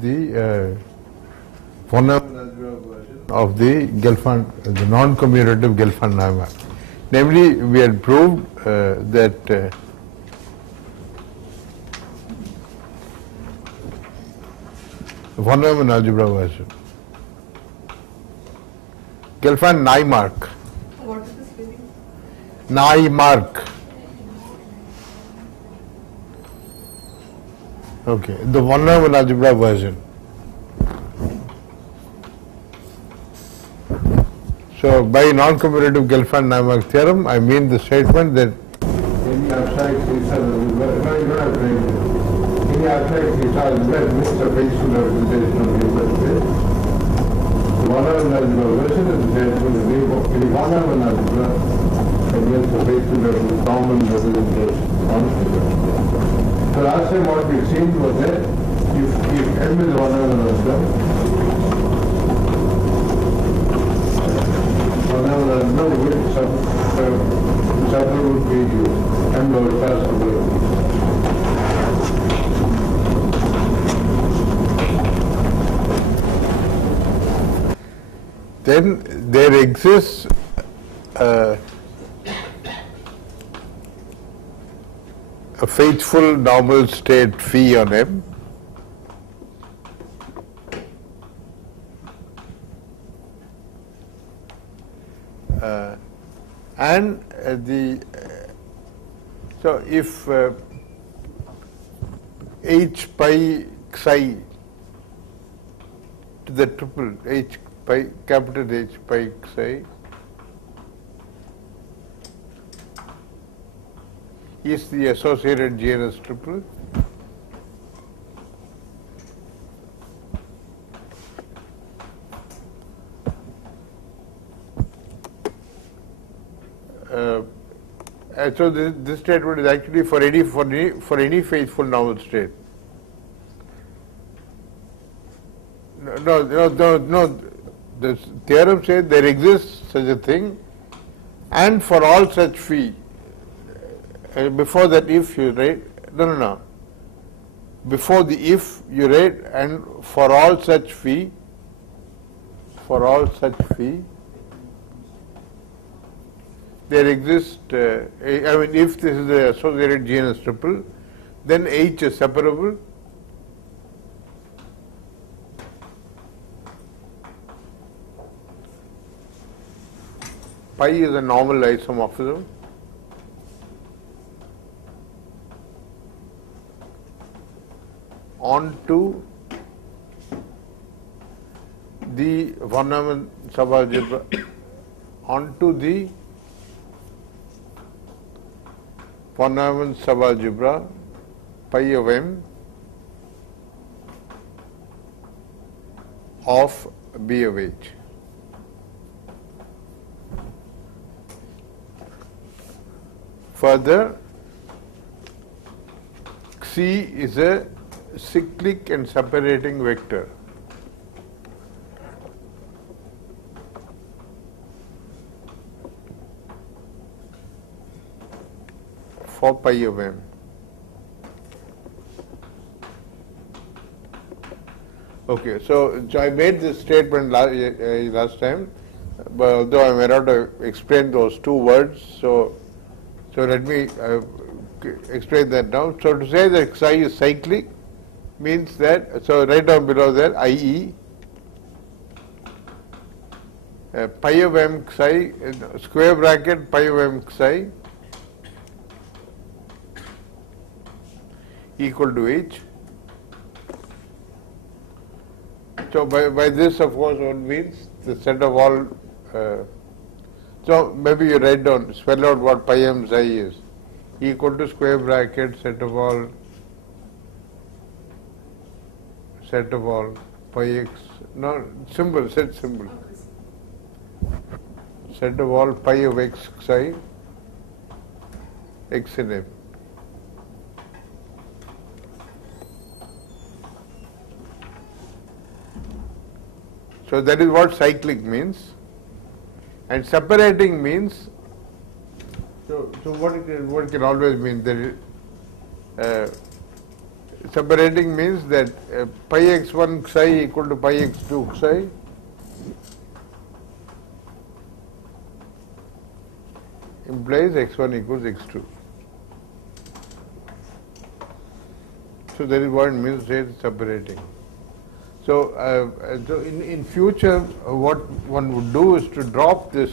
the von Neumann algebra version of the Gelfand, the non-commutative Gelfand-Neumann. Namely, we had proved that von Neumann algebra version. Gelfand-Neumann. What is the spelling? Neumann. Okay, the von Neumann algebra version. So, by non-commutative Gelfand-Neumann theorem, I mean the statement that any abstract theta, any abstract theta is that Mr. Faithful representation of Hilbert space. The von Neumann algebra version is the statement that any von Neumann algebra against the Faithful normal representation on Hilbert. So last time what we seen was that if M is von Neumann algebra, no which chapter would be used and our class then there exists a faithful normal state phi on M. And so if h pi psi to the triple h pi, capital H pi psi is the associated GNS triple, so this statement is actually for any faithful normal state. No. The theorem says there exists such a thing, and for all such phi. Before that, if you write no. Before the if you write and for all such phi. There exists, if this is the associated GNS triple, then H is separable. Pi is a normal isomorphism. Onto the von Neumann subalgebra, onto the von Neumann subalgebra pi of M of B of H. Further, C is a cyclic and separating vector. For pi of M. Okay, so I made this statement last time, but although I may not have explained those two words, so let me explain that now. So to say that psi is cyclic means that, so right down below there, i.e. Pi of M psi, square bracket pi of M psi equal to H. So by this, of course, one means the set of all. So maybe you write down, spell out what pi m psi is, equal to square bracket set of all pi x. No, symbol, set symbol. Set of all pi of x psi, x in M. So that is what cyclic means, and separating means. So what it can always mean that separating means that pi x1 psi equal to pi x2 psi implies x1 equals x2. So that is what it means to say it's separating. So, so in future, what one would do is to drop this,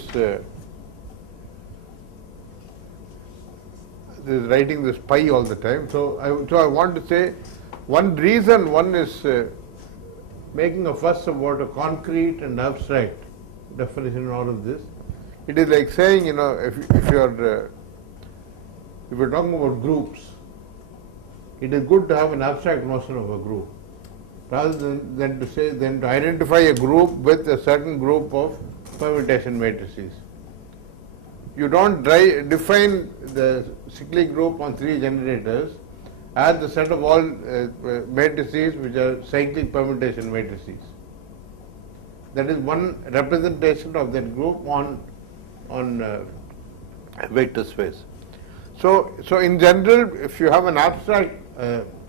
writing this pi all the time. So I want to say one reason one is making a fuss about a concrete and abstract definition in all of this. It is like saying, if you're talking about groups, it is good to have an abstract notion of a group, rather than to identify a group with a certain group of permutation matrices. You don't define the cyclic group on 3 generators as the set of all matrices which are cyclic permutation matrices. That is one representation of that group on vector space. So in general, if you have an abstract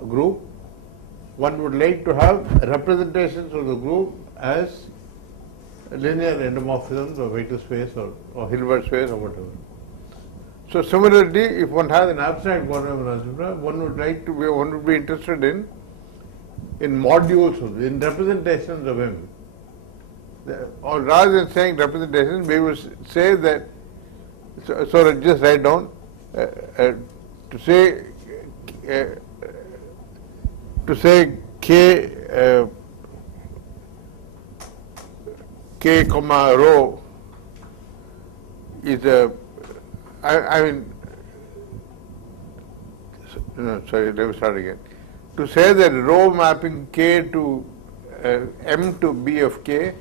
group, one would like to have representations of the group as linear endomorphisms of vector space or Hilbert space or whatever. So similarly, if one has an abstract polynomial algebra, one would be interested in modules in representations of M. Or rather than saying representations, we will say that. So just write down to say k comma rho is let me start again. To say that rho mapping k to m to b of k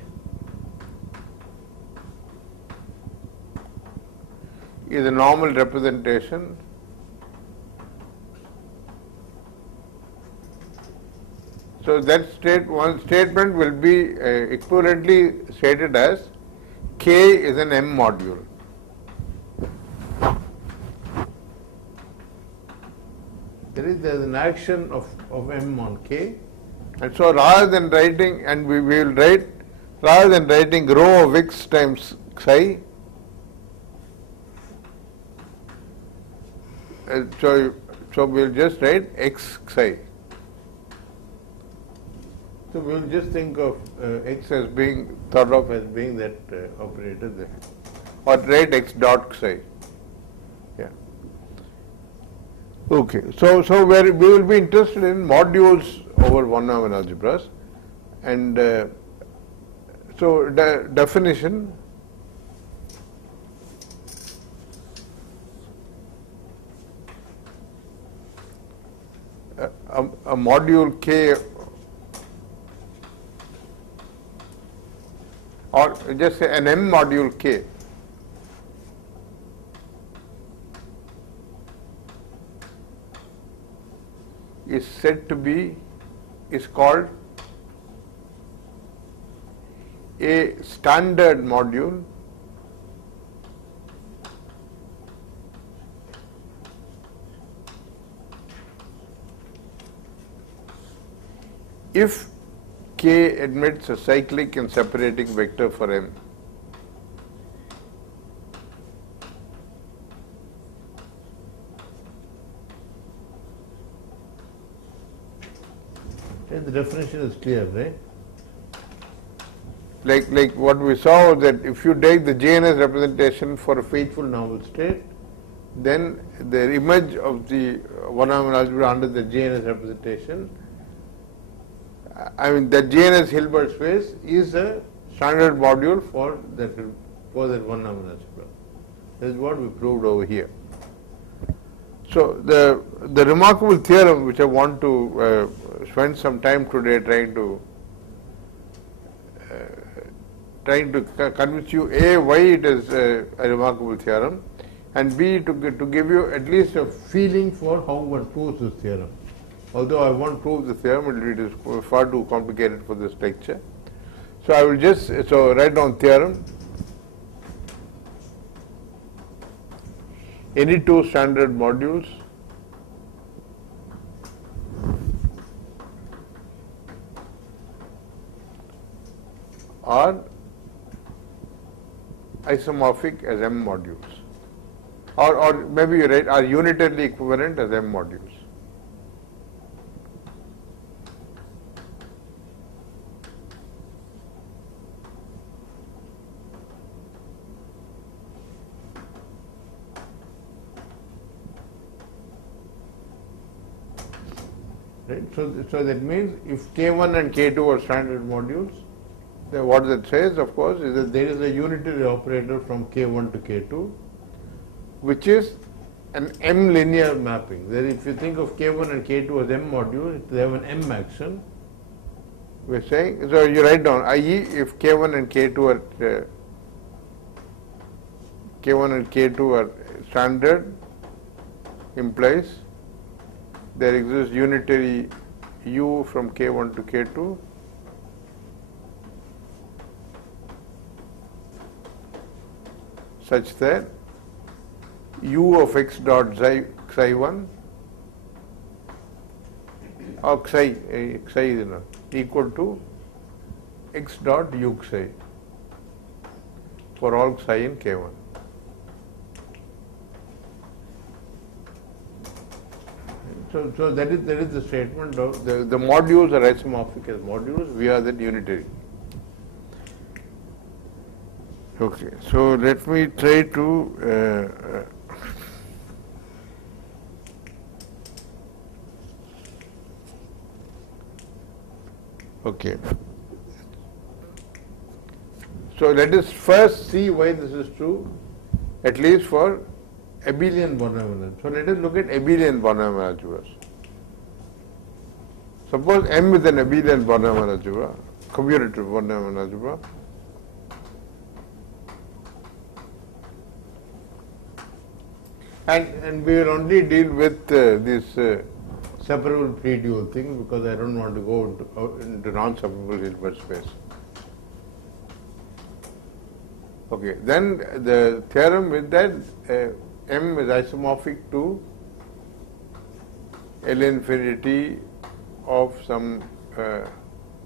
is a normal representation so that one statement will be equivalently stated as k is an M module. There is an action of M on k, and so rather than writing, and we will write, rather than writing rho of x times psi, so we will just write x psi. So we will just think of x as being thought of as being that operator there, or write x dot psi. Yeah. Okay. So we will be interested in modules over one-Neumann algebras, and so the definition. A module K, or just say an M module K, is said to be, is called a standard module if K admits a cyclic and separating vector for M. And the definition is clear, right? Like what we saw, that if you take the JNS representation for a faithful normal state, then the image of the one-Neumann algebra under the JNS representation, the JNS Hilbert space is a standard module for that one-Neumann algebra. That is what we proved over here. So the remarkable theorem which I want to spend some time today trying to convince you, A, why it is a remarkable theorem, and B, to give you at least a feeling for how one proves this theorem. Although I won't prove the theorem, it is far too complicated for this lecture. So I will just write down theorem. Any two standard modules are isomorphic as M modules, or maybe you're right, are unitarily equivalent as M modules. Right? So that means if K1 and K2 are standard modules, then what that says, of course, is that there is a unitary operator from K1 to K2, which is an M linear mapping. That if you think of K1 and K2 as M modules, they have an M action. We're saying, so you write down, i.e. if K1 and K2 are standard, implies there exists unitary U from K1 to K2 such that U of x dot xi1 or xi is not equal to x dot u xi for all xi in K1. So that is the statement of the modules are isomorphic as modules, we are that unitary. Okay, so let me try to okay. So let us first see why this is true, at least for abelian polynomial. So let us look at abelian polynomial algebras. Suppose M is an abelian polynomial algebra, commutative polynomial algebra. And we will only deal with this separable pre-dual thing because I don't want to go into non-separable Hilbert space. Okay, then the theorem is that M is isomorphic to L infinity of some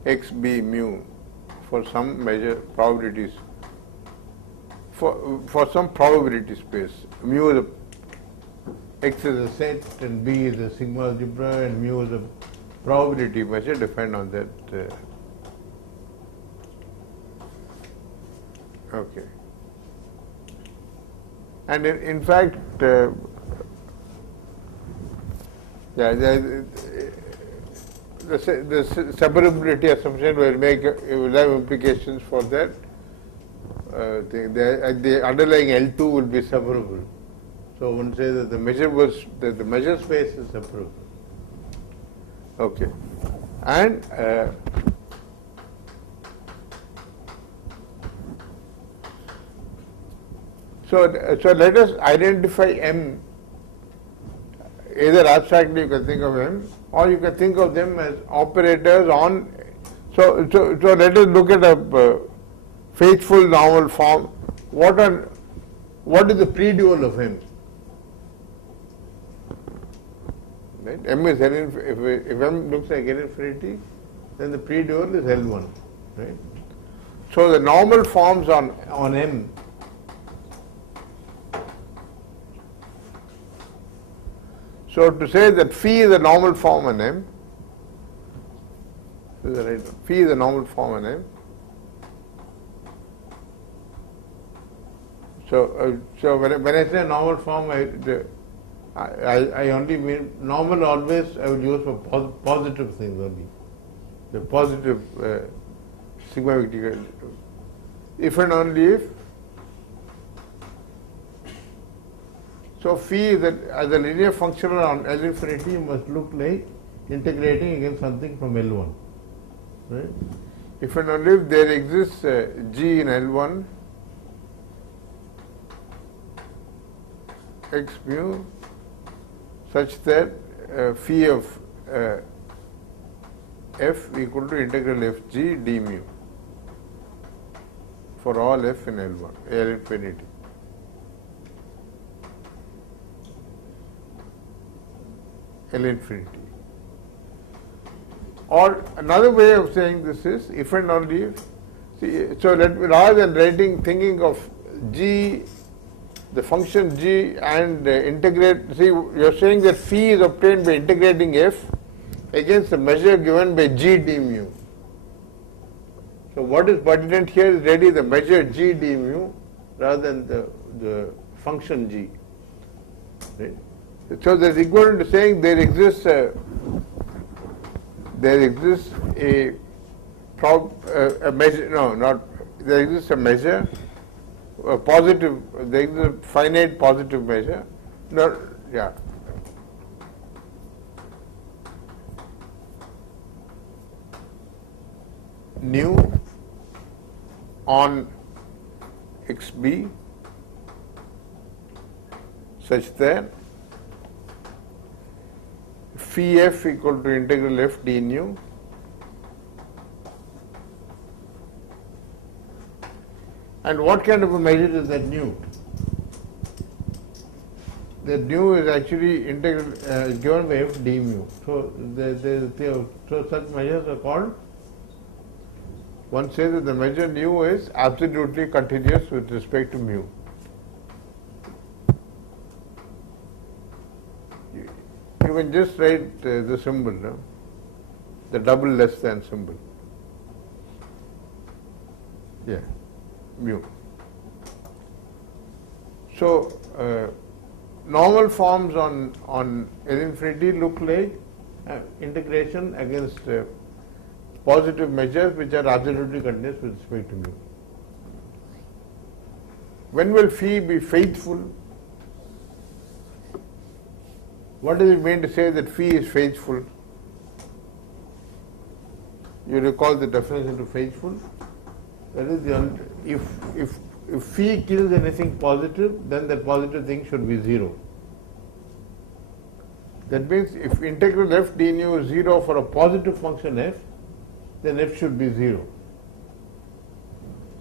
xb mu for some measure probabilities, for some probability space. Mu is x is a set and b is a sigma algebra and mu is a probability measure defined on that. Okay. And in fact, the separability assumption will have implications for that. The underlying L2 will be separable. So one says that the measure space is separable. Okay, and so let us identify M. Either abstractly you can think of M, or you can think of them as operators on. So let us look at a faithful normal form. What is the pre-dual of M? Right? M is L if M looks like L infinity, then the pre-dual is L1. Right? So the normal forms on M. So to say that phi is a normal form on M, phi is a normal form on M. So when I say normal form, I only mean normal always I would use for positive things only. The positive sigma equal if and only if. So phi is that as a linear function on L infinity must look like integrating against something from L1. Right? If and only if there exists G in L1 x mu such that phi of f equal to integral fg d mu for all f in L1, L infinity. L infinity. Or another way of saying this is if and only if See, so rather than thinking of g, the function g and integrate, see, you're saying that phi is obtained by integrating f against the measure given by g d mu. So what is pertinent here is really the measure g d mu rather than the function g. Right? So that's equivalent to saying there exists a measure, no, not, there exists a measure, a positive, there exists a finite positive measure, no, yeah. Nu on xb such that phi f equal to integral f d nu and what kind of a measure is that nu? That nu is actually integral is given by f d mu. So so such measures are called, one says that the measure nu is absolutely continuous with respect to mu. You can just write the symbol, no? The double less than symbol. Yeah, mu. So normal forms on L infinity look like integration against positive measures which are absolutely continuous with respect to mu. When will phi be faithful? What does it mean to say that phi is faithful? You recall the definition to faithful? That is, if phi kills anything positive, then that positive thing should be 0. That means if integral f d nu is 0 for a positive function f, then f should be 0.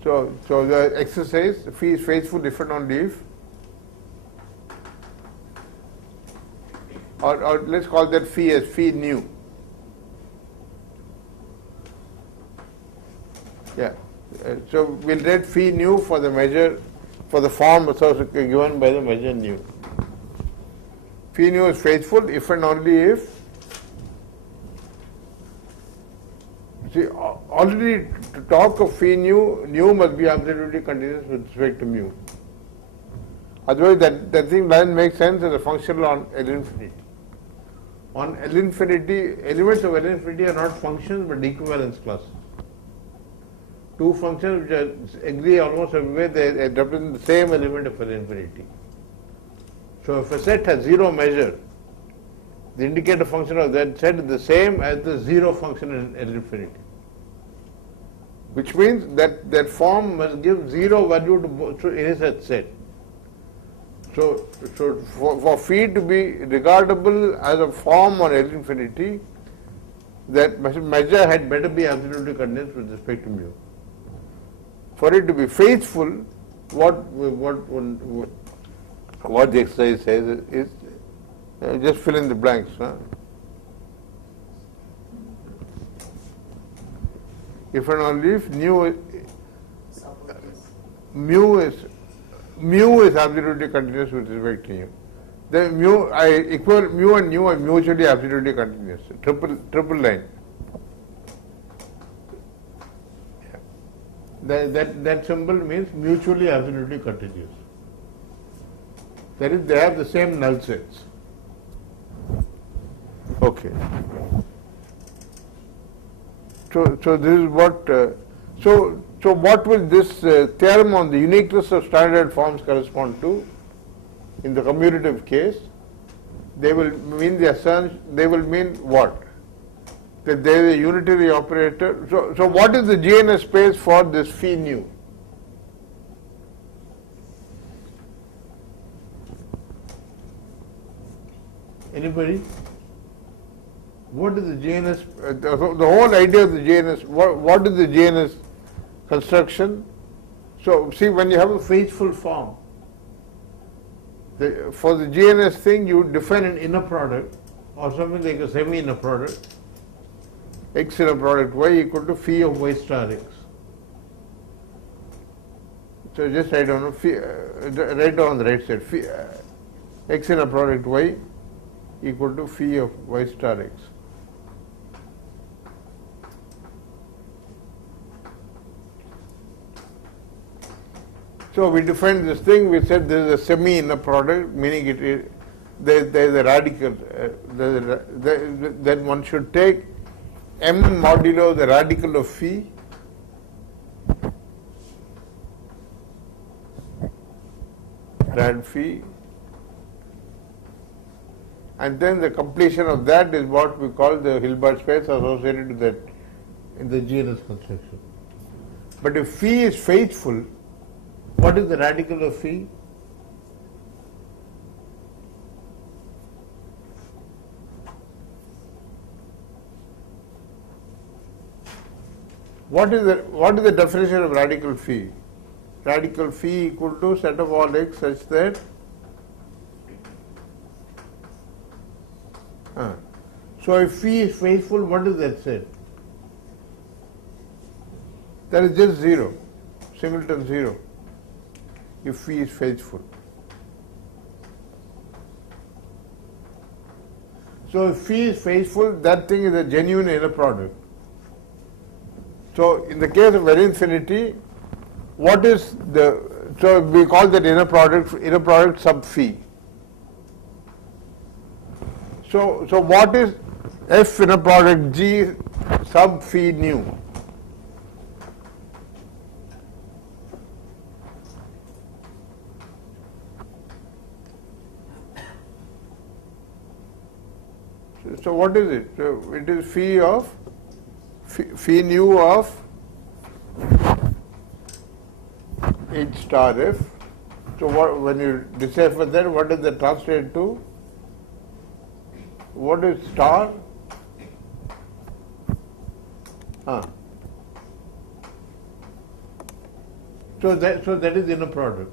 So the exercise, phi is faithful if and only if, or let's call that phi as phi nu. Yeah. So we'll write phi nu for the measure, for the form associated given by the measure nu. Phi nu is faithful if and only if, see, already to talk of phi nu must be absolutely continuous with respect to mu. Otherwise that thing doesn't make sense as a function on L infinity. On L infinity, elements of L infinity are not functions but equivalence classes. Two functions which agree almost everywhere, they represent the same element of L infinity. So if a set has 0 measure, the indicator function of that set is the same as the 0 function in L infinity. Which means that form must give 0 value to both in such set. So for phi to be regardable as a form on L infinity, that measure had better be absolutely continuous with respect to mu. For it to be faithful, what the exercise says is just fill in the blanks. Huh? If and only if mu is absolutely continuous with respect to nu. Then mu and nu are mutually absolutely continuous. Triple line. That symbol means mutually absolutely continuous. That is, they have the same null sets. Okay. So this is what. So what will this theorem on the uniqueness of standard forms correspond to? In the commutative case, they will mean the assertion. They will mean what? That there is a unitary operator. So what is the GNS space for this phi nu? Anybody? What is the GNS? The whole idea of the GNS. What is the GNS construction? So see, when you have a faithful form, for the GNS thing, you define an inner product or something like a semi-inner product. X inner product y equal to phi of y star x. So just write down, write down on the right side, x in a product y equal to phi of y star x. So we defined this thing, we said there is a semi in a product, meaning there is a radical, then one should take m modulo the radical of phi rad phi, and then the completion of that is what we call the Hilbert space associated with that in the genus construction. But if phi is faithful, what is the radical of phi? What is the definition of radical phi? Radical phi equal to set of all x such that so if phi is faithful, what is that set? That is just 0, singleton 0, if phi is faithful. So if phi is faithful, that thing is a genuine inner product. So in the case of L infinity, what is so we call that inner product sub phi. So what is f inner product G sub phi nu? So what is it? So it is phi nu of H star f. So when you decipher that, what does that translate to? What is star? So that is inner product,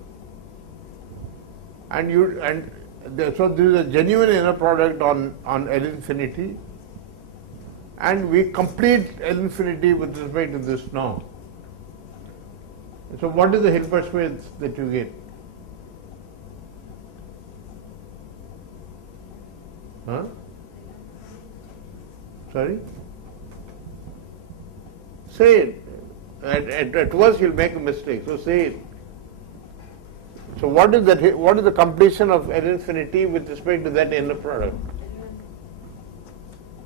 so this is a genuine inner product on L infinity, and we complete L infinity with respect to this norm. So what is the Hilbert space that you get? Sorry? Say it. At worst you'll make a mistake, so say it. So what is that? What is the completion of L infinity with respect to that inner product?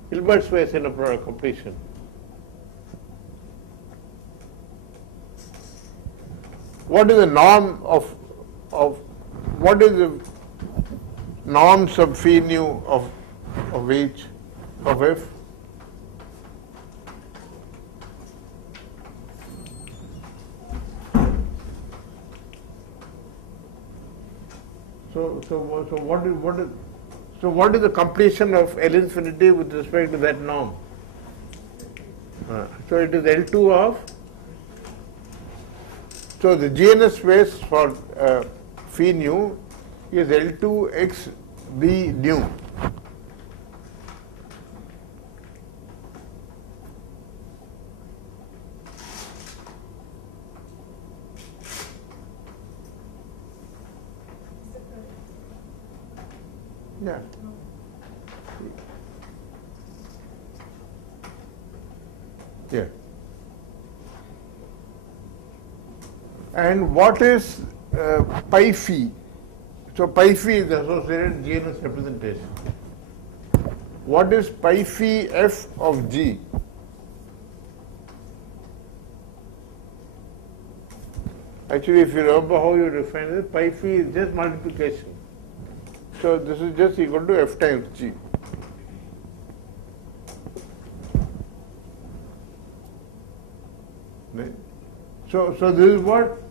Hilbert space inner product completion. What is the norm of what is the norm sub phi nu of H of f? So what is the completion of L infinity with respect to that norm? So it is L2 of. So the GNS space for phi nu is L2 x b nu. Yeah. Yeah. And what is pi phi? So pi phi is the associated GNS representation. What is pi phi f of G? Actually, if you remember how you define it, pi phi is just multiplication. So this is just equal to f times G. Right? So this is what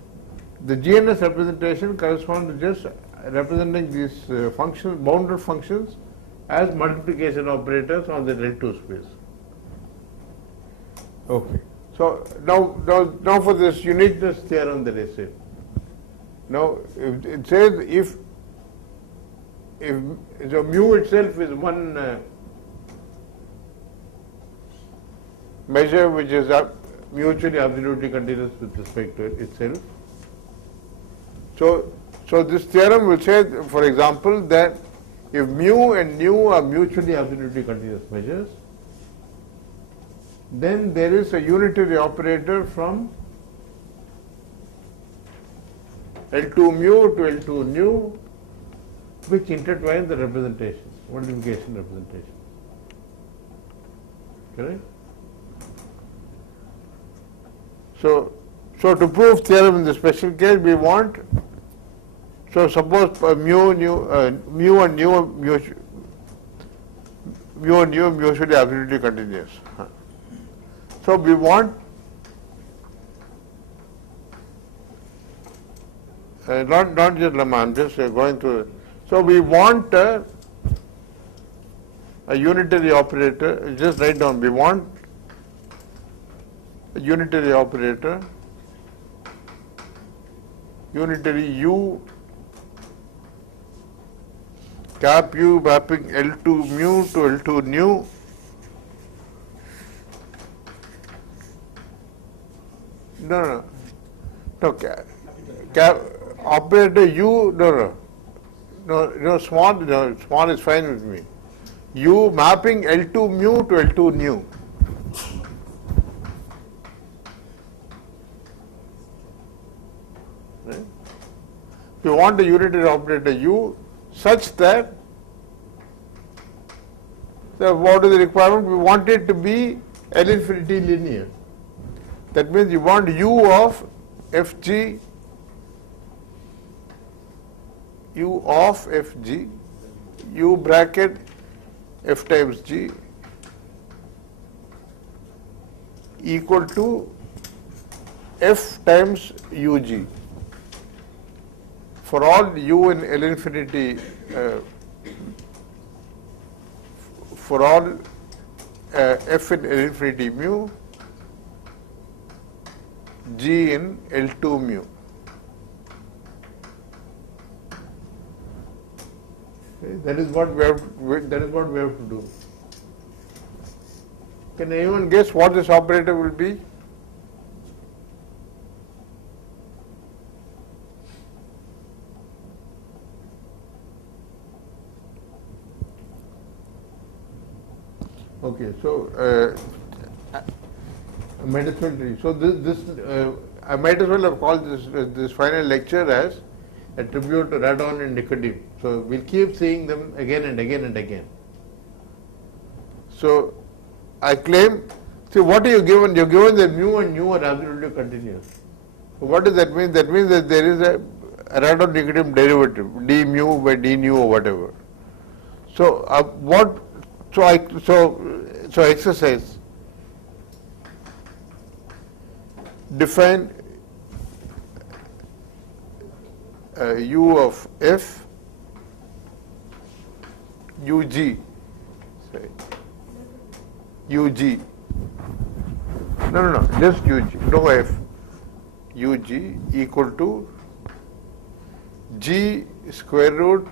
the GNS representation corresponds to, just representing these functions, bounded functions, as multiplication operators on the L2 space. Okay. So now for this uniqueness theorem that I said. Now it says if so mu itself is one measure which is mutually absolutely continuous with respect to itself, So this theorem will say, for example, that if mu and nu are mutually absolutely continuous measures, then there is a unitary operator from L2 mu to L2 nu which intertwine the representations, multiplication representation. Correct? So to prove theorem in the special case, we want, so suppose mu and nu mutually absolutely continuous. So we want not just lemma, I'm just going through it. So we want a unitary operator, just write down, we want a unitary operator, unitary u, cap u mapping L2 mu to L2 nu, no, cap operator u, small is fine with me. U mapping L2 mu to L2 nu. Right? We want a unitary operator u such that, what is the requirement? We want it to be L infinity linear. That means you want u of fg, u bracket f times g equal to f times ug for all u in L infinity, for all f in L infinity mu, g in L2 mu. Okay, that is what we have to do. Can anyone guess what this operator will be? Okay, so I might as well have called this final lecture as a tribute to Radon and Nicodim. So we'll keep seeing them again and again and again. So I claim, see, what are you given? You're given that mu and nu are absolutely continuous. So what does that mean? That means that there is a Radon-Nicodim derivative, d mu by d nu or whatever. So so exercise. Define u of f ug, sorry, ug, no, just ug, no f, ug equal to g square root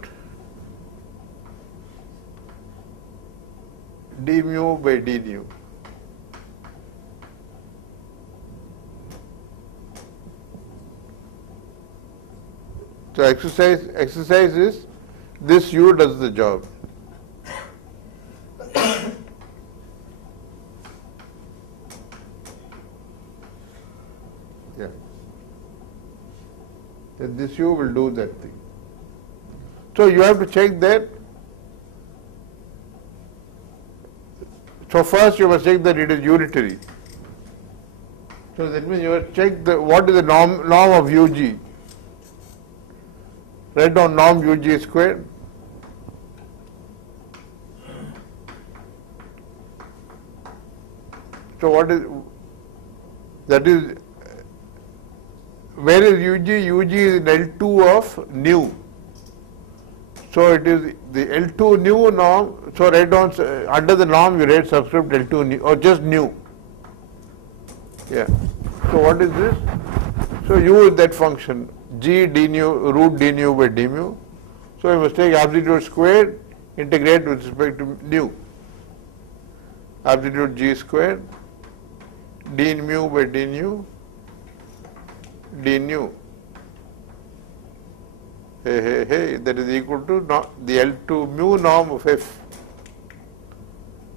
d mu by d nu. So exercise is this u does the job. Yeah. Then this u will do that thing. So you have to check that. So first you must check that it is unitary. So that means you must check what is the norm of ug. Write down norm ug squared. So what is that? Is where is ug? Ug is in L2 of nu. So it is the L2 nu norm. So write down under the norm you write subscript L2 nu or just nu. Yeah. So what is this? So u is that function g d nu root d nu by d mu. So you must take absolute squared, integrate with respect to nu. Absolute g squared d mu by d nu that is equal to the L2 mu norm of F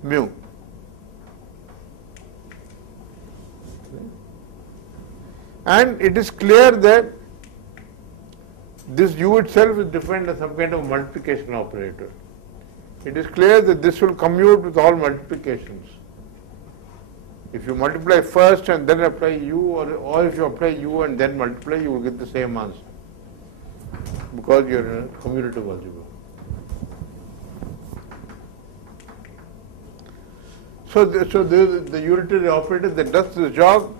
mu. And it is clear that this U itself is defined as some kind of multiplication operator. It is clear that this will commute with all multiplications. If you multiply first and then apply U, or if you apply U and then multiply, you will get the same answer, because you are in a commutative algebra. So the unitary operator that does the job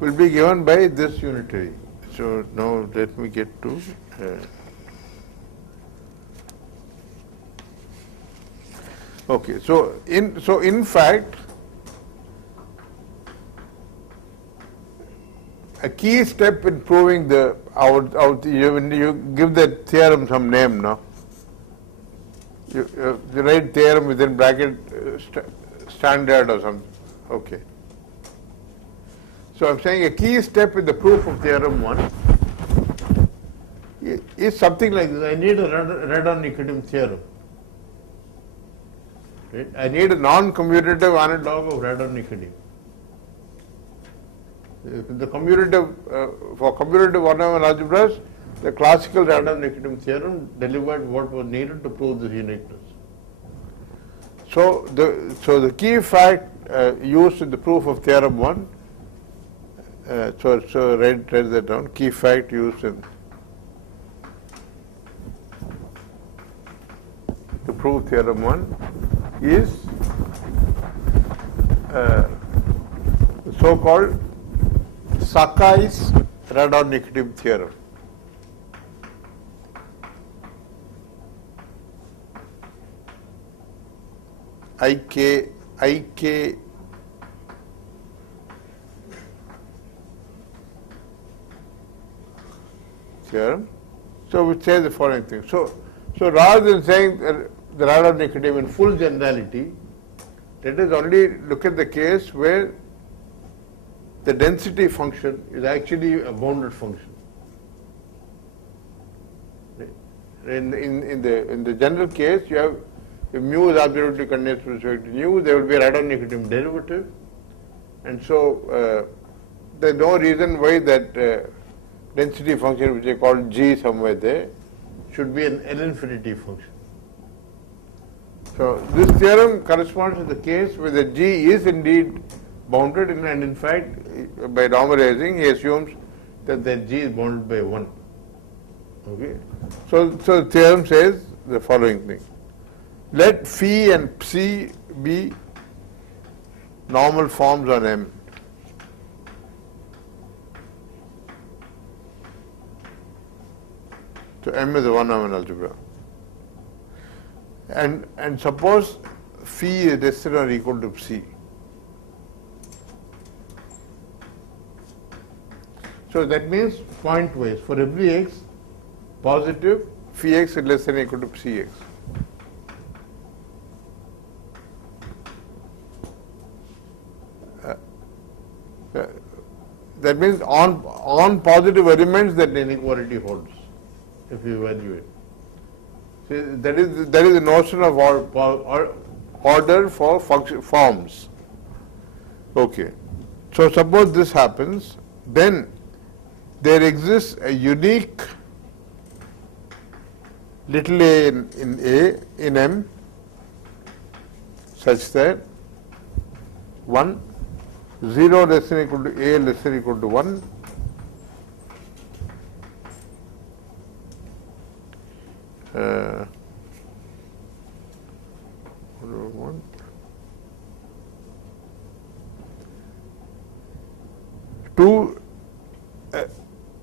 will be given by this unitary. So now let me get to okay. So in fact, a key step in proving when you give that theorem some name, no? You write theorem within bracket standard or something. Okay. So I'm saying a key step in the proof of theorem 1 is something like this. I need a Radon-Nikodym theorem. Right? I need a non-commutative analog of Radon-Nikodym. The commutative for commutative one-over algebras, the classical Radon-Nikodym theorem delivered what was needed to prove this uniqueness. So the key fact used in the proof of theorem 1. So write that down. Key fact used in to prove theorem 1 is the so-called Sakai's Radon-Nikodym theorem. IK theorem. So we say the following thing. So rather than saying the Radon-Nikodym in full generality, let us only look at the case where the density function is actually a bounded function. In the general case, you have, if mu is absolutely continuous with respect to nu, there will be a Radon-Nikodym derivative, and so there is no reason why that density function, which is called G somewhere there, should be an L-infinity function. So this theorem corresponds to the case where the G is indeed bounded, and in fact, by normalizing, he assumes that the G is bounded by 1. Okay. So the theorem says the following thing: let phi and psi be normal forms on M. So M is a one-normal algebra. And suppose phi is less than or equal to psi. So that means pointwise, for every x positive, phi x is less than or equal to psi x. That means on positive elements that inequality holds, if you evaluate. See, that is the notion of order for forms. Okay. So suppose this happens, then there exists a unique little a in M such that 1, 0 less than equal to a less than equal to 1, two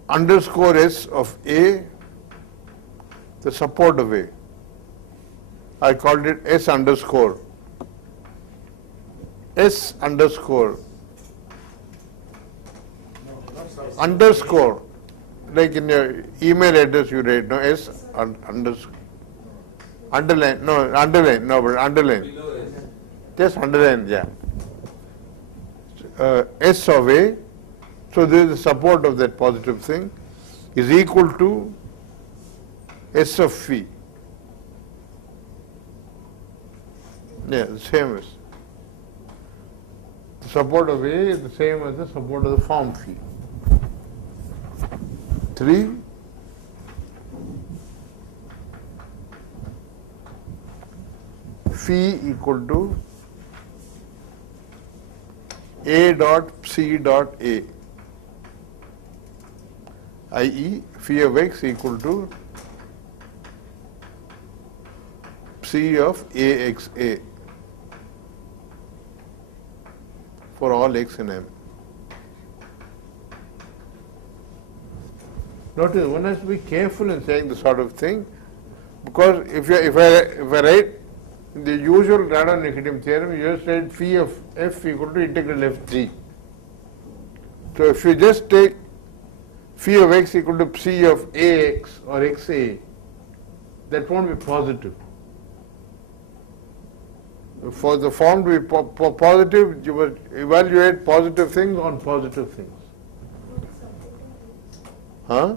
underscore S of A, the support of A. I called it S underscore. S underscore. Underscore. Like in your email address you write, no, S underscore. Underline, no, underline, no, but underline. Just underline, yeah. S of A, so there is the support of that positive thing, is equal to S of phi. Yeah, the same as. The support of A is the same as the support of the form phi. 3 phi equal to A dot C dot A, i.e. phi of x equal to C of AXA for all x in M. Notice one has to be careful in saying this sort of thing, because if I write the usual Radon-Nikodym theorem, you just write phi of f equal to integral fg. So if you just take phi of x equal to C of AX or XA, that won't be positive. For the form to be positive, you will evaluate positive things on positive things. Huh?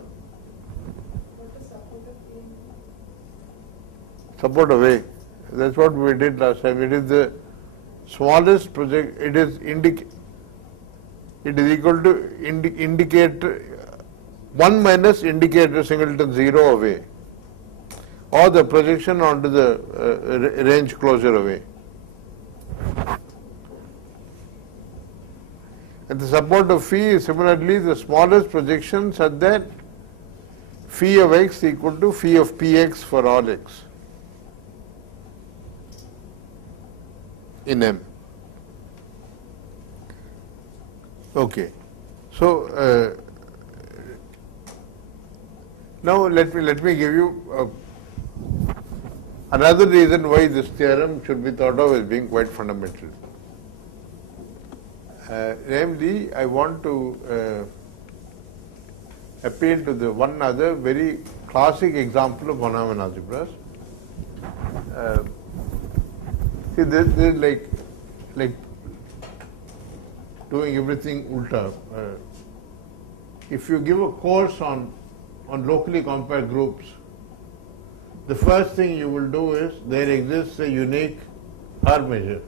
Support of A. That's what we did last time. It is the smallest project. It is equal to indicator 1 minus indicator singleton 0 of A, or the projection onto the range closure of A. And the support of phi is similarly the smallest projection such that phi of x equal to phi of px for all x in M. Okay. So now let me give you another reason why this theorem should be thought of as being quite fundamental. Namely, I want to appeal to the one other very classic example of one-Neumann algebras. See, this is like doing everything ulta. If you give a course on locally compact groups, the first thing you will do is there exists a unique Haar measure.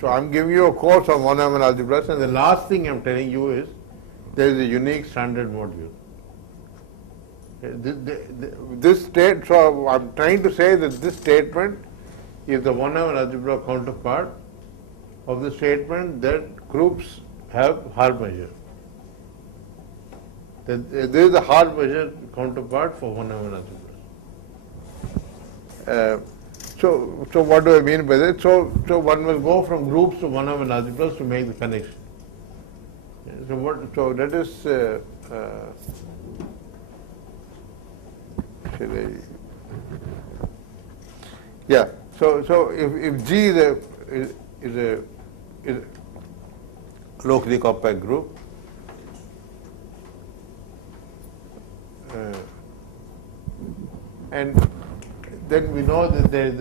So I'm giving you a course on one-Neumann algebras, and the last thing I'm telling you is there is a unique standard module. So I'm trying to say that this statement is the one-Neumann algebra counterpart of the statement that groups have Haar measure. There is a Haar measure counterpart for one-Neumann algebras. So what do I mean by that? So one must go from groups to one-Neumann algebras to make the connection. So that is should I? Yeah. So if G is a locally compact group, and then we know that there is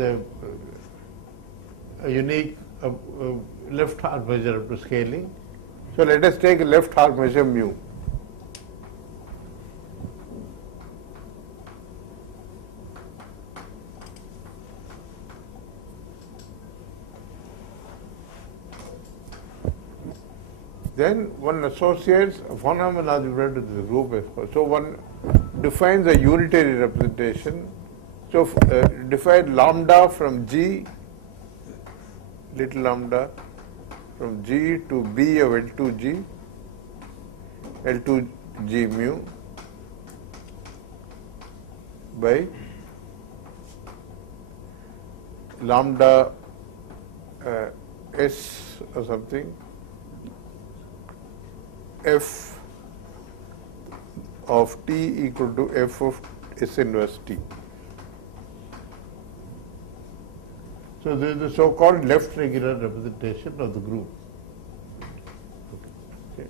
a unique left Haar measure up to scaling. So let us take a left Haar measure mu. Then one associates a one-Neumann algebra to the group F. So one defines a unitary representation. So define lambda from G, little lambda, from G to B of L2G, L2G mu by lambda S or something, F of T equal to F of S inverse T. So there is the so-called left regular representation of the group. Okay.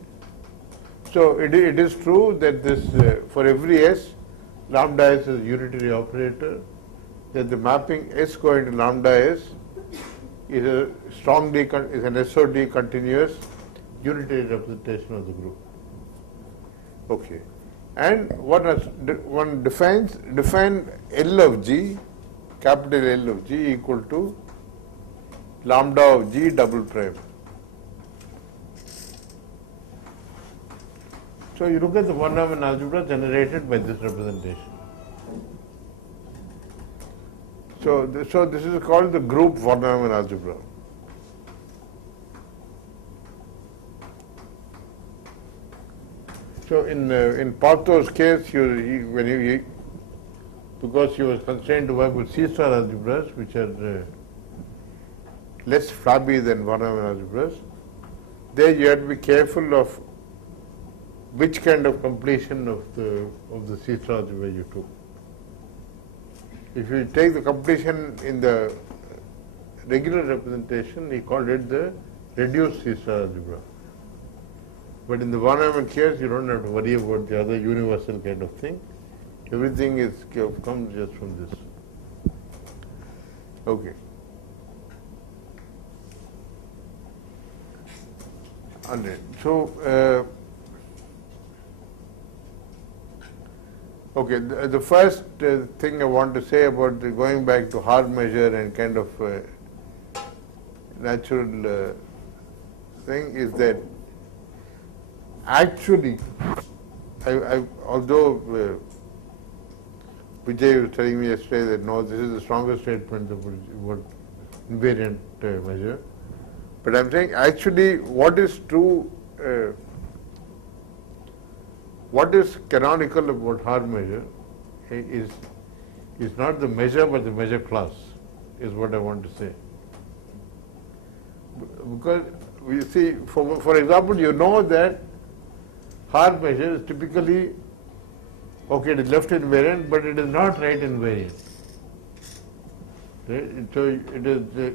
So it is true that this for every S, lambda S is a unitary operator, that the mapping S going to lambda S is an SOD continuous unitary representation of the group. Okay. And one define L of G, capital L of G equal to lambda of G double prime. So you look at the one Neumann algebra generated by this representation. So this is called the group von Neumann algebra. So in Partho's case, because he was constrained to work with C-star algebras, which are less flabby than von Neumann algebras, there you have to be careful of which kind of completion of the C-star algebra you took. If you take the completion in the regular representation, he called it the reduced C-star algebra. But in the von Neumann case, you don't have to worry about the other universal kind of thing. Everything comes just from this. Okay. So, okay, the first thing I want to say about going back to hard measure and kind of natural thing is that actually, although Vijay was telling me yesterday that no, this is the strongest statement about invariant measure, but I'm saying actually what is true, what is canonical about hard measure is not the measure but the measure class, is what I want to say. Because we see, for example, you know that hard measure is typically, okay, it is left invariant, but it is not right invariant. Right? So it is,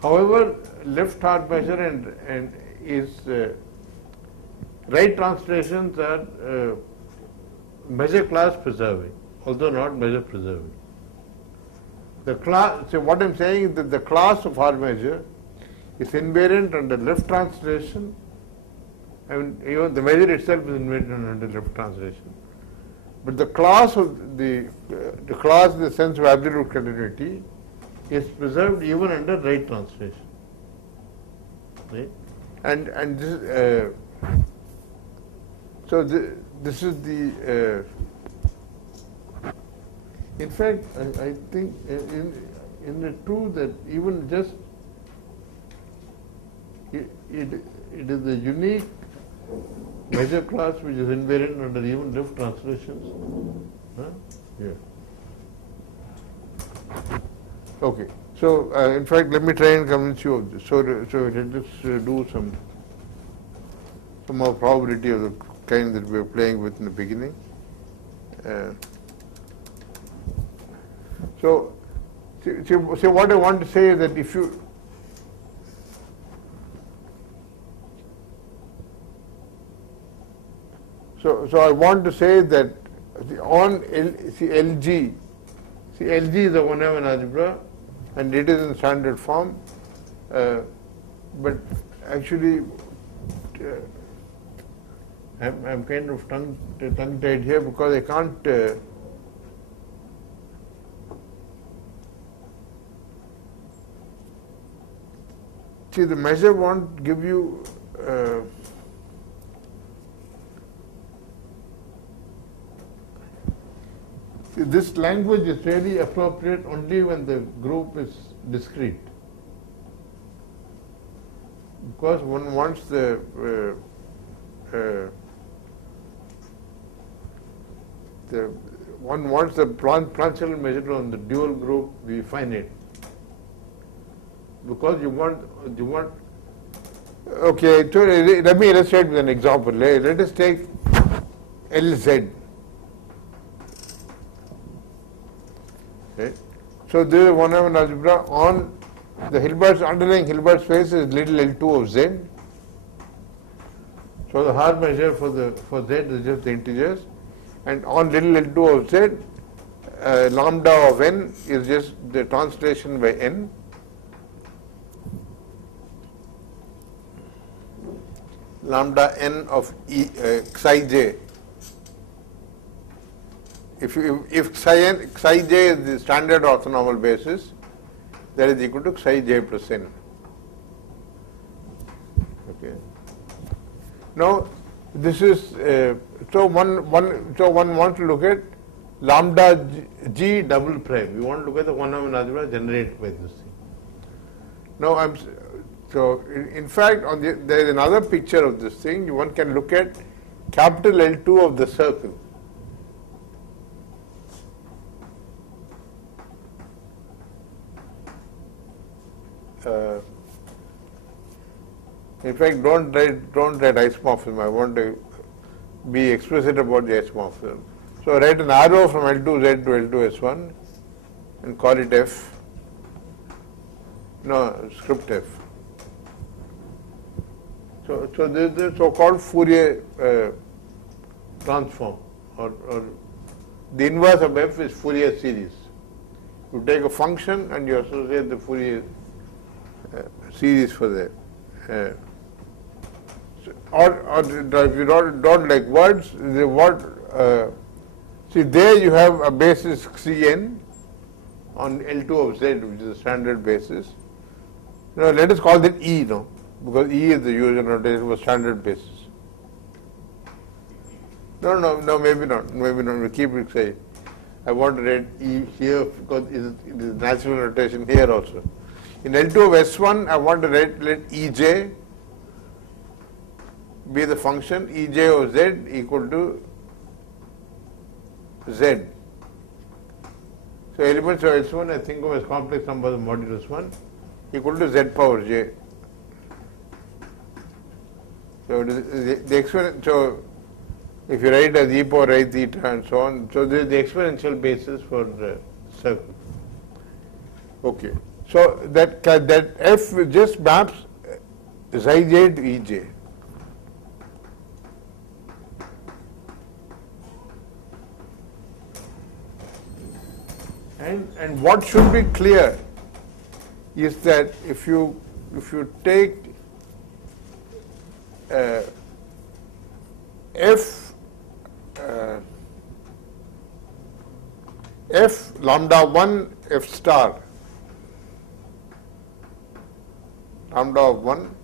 however, left hard measure and is right translations are measure class preserving, although not measure preserving. The class. So what I'm saying is that the class of hard measure is invariant under left translation. I mean, even the measure itself is invariant under left translation. But the class of the class in the sense of absolute continuity is preserved even under right translation. Right? And this so this is the in fact I think in the two that even just it is a unique measure class which is invariant under even left translations. Huh? Yeah. Okay. So in fact, let me try and convince you of this. So let us do some more probability of the kind that we were playing with in the beginning. So what I want to say is that if you So I want to say that on LG, LG is a one Neumann algebra and it is in standard form, but actually I'm kind of tongue-tied here because I can't see the measure won't give you this language is really appropriate only when the group is discrete, because one wants the Planck measure on the dual group be finite, because you want okay. So let me illustrate with an example. Let us take LZ. Okay. So this is one Neumann algebra on the Hilbert's underlying Hilbert space is little L2 of Z. So the hard measure for Z is just the integers, and on little L2 of Z, lambda of n is just the translation by n. Lambda n of psi j if psi j is the standard orthonormal basis, that is equal to psi j plus n. Okay. Now this is so one wants to look at lambda g double prime. We want to look at the one-over algebra generated by this thing. Now in fact there is another picture of this thing. One can look at capital L2 of the circle. In fact, don't write isomorphism. I want to be explicit about the isomorphism. So write an arrow from L2Z to L2S1 and call it F. No, script F. So this is the so-called Fourier transform, or the inverse of F is Fourier series. You take a function and you associate the Fourier series for that. Or if you don't like words, see there you have a basis Cn on L2 of Z, which is a standard basis. Now let us call that E now, because E is the usual notation for standard basis. No, maybe not. We keep it say. I want to write E here because it is natural notation here also. In L2 of S1, I want to let Ej be the function Ej of Z equal to Z. So elements of S1 I think of as complex numbers of modulus 1 equal to Z power J. So the exponent. So if you write as e power I theta and so on, so this is the exponential basis for the circle. Okay. So that F just maps Xij to Ej. And what should be clear is that if you take F lambda 1 F star lambda of 1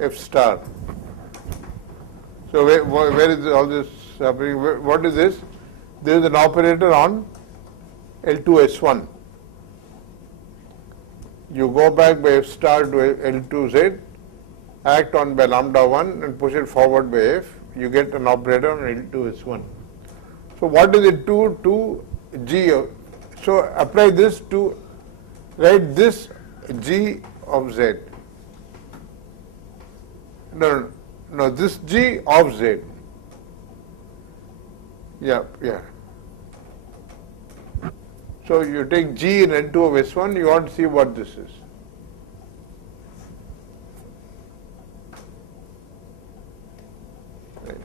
F star. So where is all this happening? What is this? There is an operator on L2S1. You go back by F star to L2Z, act on by lambda 1 and push it forward by F, you get an operator on L2S1. So what does it do to G? So apply this to write this G of Z. No, this G of Z. Yeah. So you take G in N2 of S1, you want to see what this is. Right.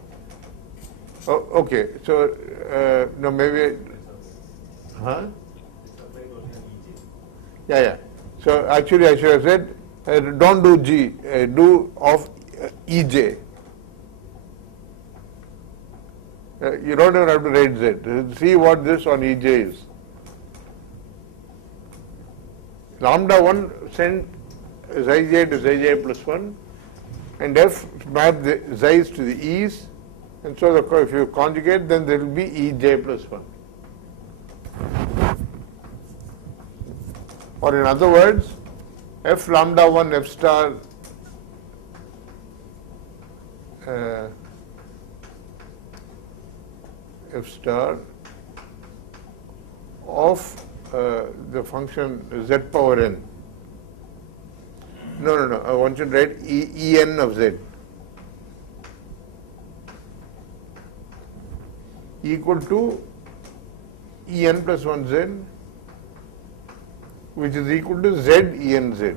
Oh, okay, so no, maybe, huh? Yeah. So actually I should have said, don't do G, do of Ej. You don't even have to write Z. See what this on Ej is. Lambda 1 send Xij to Xij plus 1 and F map the Xi's to the E's, and so if you conjugate, then there will be Ej plus 1. Or in other words, F lambda 1 F star F star of the function Z power n. No, I want you to write En of Z equal to En plus 1 Z, which is equal to Z En Z.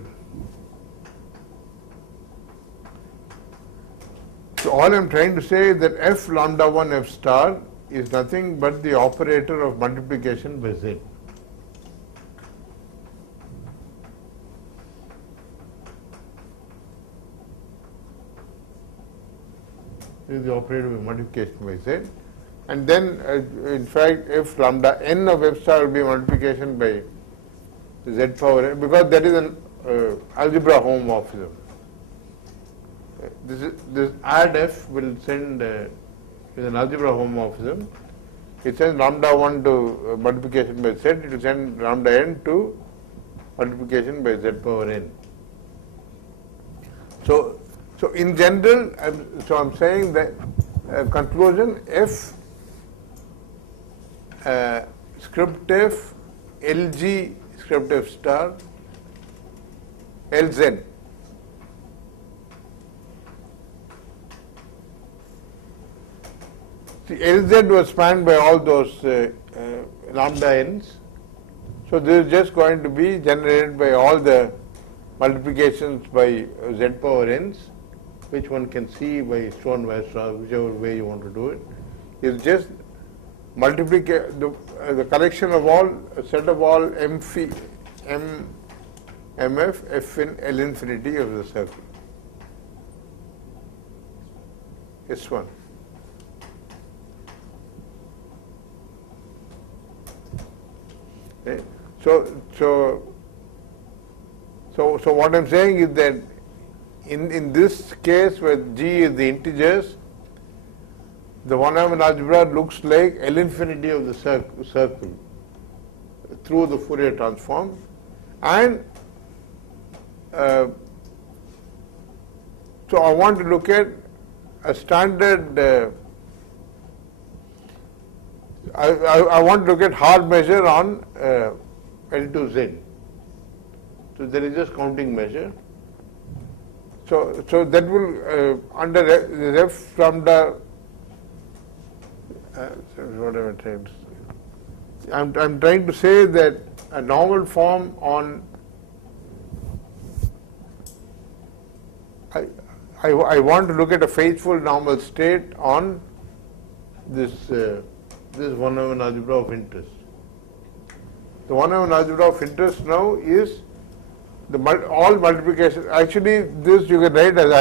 So all I am trying to say is that F lambda 1 F star is nothing but the operator of multiplication by Z. This is the operator of multiplication by Z. and then in fact if lambda n of f star will be multiplication by z power n, because that is an algebra homomorphism. This add f will send is an algebra homomorphism. It sends lambda 1 to multiplication by z, it will send lambda n to multiplication by z power n. So in general, I'm saying that conclusion f script f lg script f star lz see, lz was spanned by all those lambda n's, so this is just going to be generated by all the multiplications by z power n's, which one can see by Stone-Weierstrass, whichever way you want to do it. It's just the collection of all, a set of all mf f in L infinity of the circle. S1. Okay. So what I'm saying is that in this case where G is the integers, the one-dimensional algebra looks like L infinity of the circle through the Fourier transform, and so I want to look at a standard I want to look at hard measure on L2Z. So there is just counting measure. So that will under f from the what am I trying to say? I'm trying to say that a normal form on I want to look at a faithful normal state on this one-dimensional algebra of interest. The one-dimensional algebra of interest now is all multiplication. Actually, this you can write as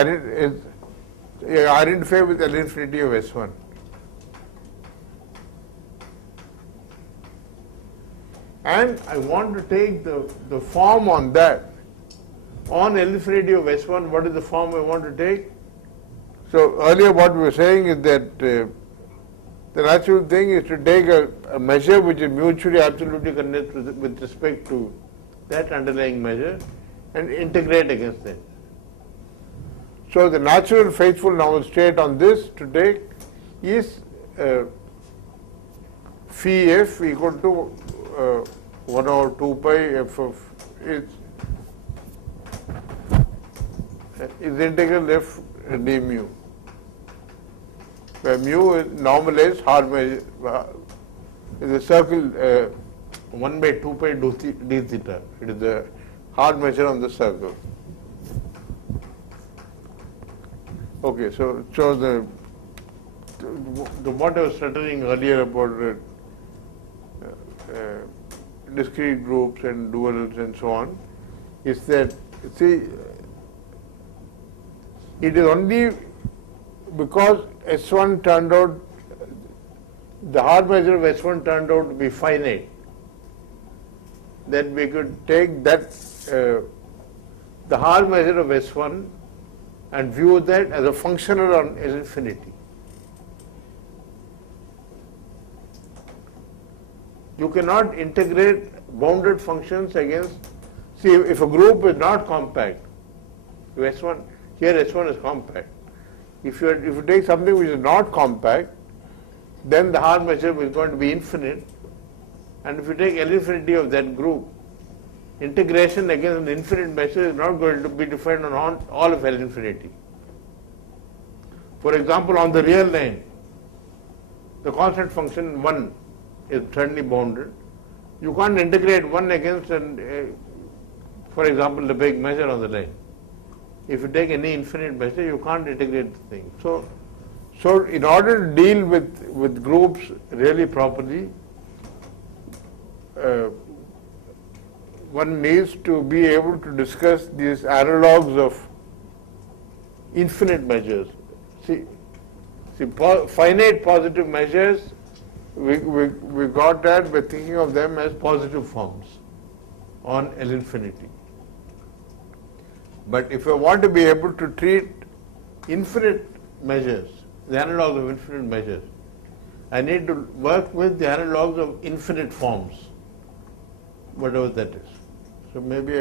identify with L infinity of S1. And I want to take the form on that. On L infinity of S1, what is the form I want to take? So earlier what we were saying is that the natural thing is to take a measure which is mutually absolutely connected with respect to that underlying measure and integrate against that. So the natural faithful normal state on this to take is phi f equal to 1 over 2 pi f of is integral f d mu, where mu is normalized hard measure is a circle 1 by 2 pi d theta. It is the hard measure on the circle. Okay, so the what I was stuttering earlier about discrete groups and duals and so on is that, see, it is only because S1 turned out, the hard measure of S1 turned out to be finite, that we could take that the hard measure of S1 and view that as a functional on L infinity. You cannot integrate bounded functions against, see, if a group is not compact, S1, here S1 is compact. If you take something which is not compact, then the hard measure is going to be infinite. And if you take L infinity of that group, integration against an infinite measure is not going to be defined on all of L infinity. For example, on the real line, the constant function 1 is certainly bounded. You can't integrate 1 against, for example, the big measure on the line. If you take any infinite measure, you can't integrate the thing. So in order to deal with groups really properly, one needs to be able to discuss these analogues of infinite measures. See, See, finite positive measures, we got that by thinking of them as positive forms on L infinity. But if I want to be able to treat infinite measures, the analogues of infinite measures, I need to work with the analogues of infinite forms, whatever that is. So maybe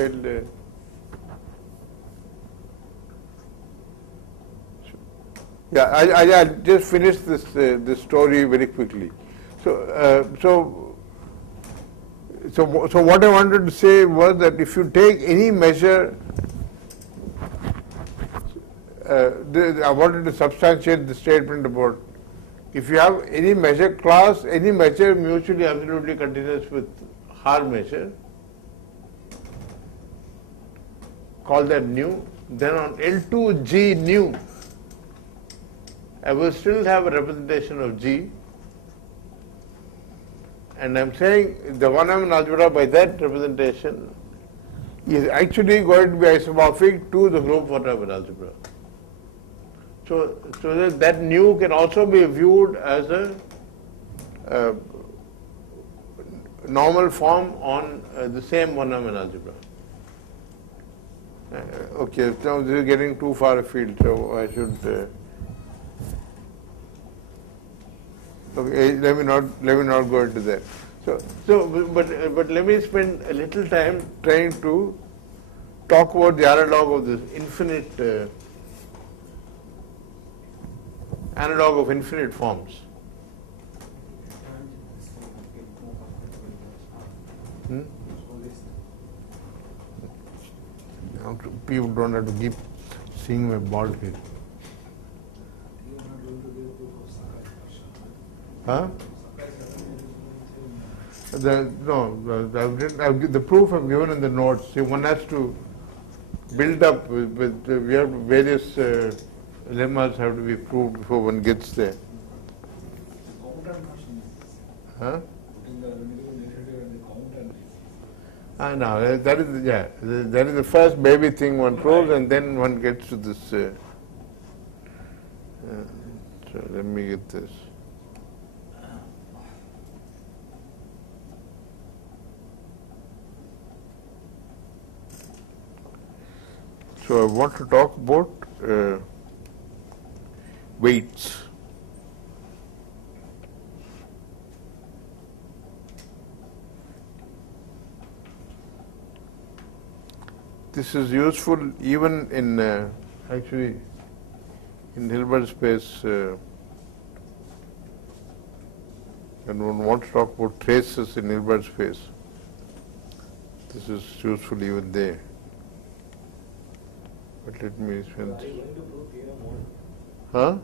I'll I'll just finish this story very quickly. So what I wanted to say was that if you take any measure, I wanted to substantiate the statement about if you have any measure class, any measure mutually absolutely continuous with Haar measure, call that nu, then on L2 G nu, I will still have a representation of G, and I'm saying the one-dimensional algebra by that representation is actually going to be isomorphic to the group one-dimensional algebra. So that nu can also be viewed as a normal form on the same one-dimensional algebra. Okay, now this is getting too far afield, so I should. Okay, let me not go into that. But let me spend a little time trying to talk about the analog of this infinite analog of infinite forms. People don't have to keep seeing my bald head. Huh? The proof I've given in the notes. See, one has to build up with we have various lemmas have to be proved before one gets there. Huh? I know that is the first baby thing one proves, and then one gets to this. So let me get this. So I want to talk about weights. This is useful even in actually in Hilbert space. And one wants to talk about traces in Hilbert space. This is useful even there. But let me spend. Are you going to prove theorem more? Huh?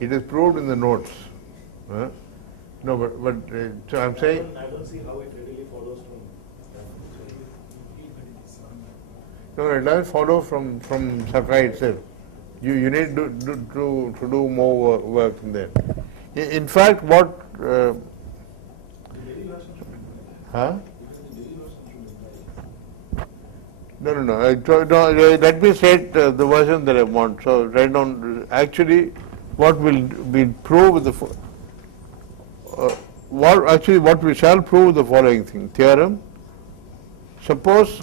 It is proved in the notes. Huh? No, but so I'm saying. I don't see how it readily follows from. No, it doesn't follow from Sakai itself. You need to do more work in there. In fact, what? Huh? No. Let me state the version that I want. So write down actually what will be proved with the what we shall prove with the following thing. Theorem. Suppose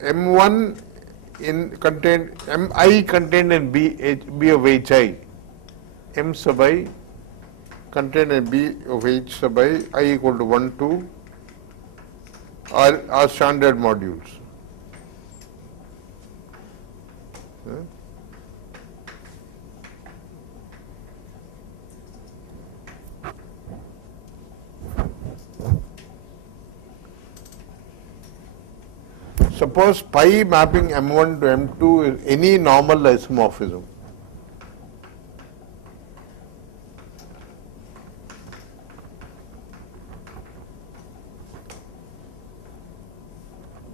M1 Mi contained in B of Hi, M sub I contained in B of H sub I equal to 1, 2 are standard modules. Suppose pi mapping M1 to M2 is any normal isomorphism.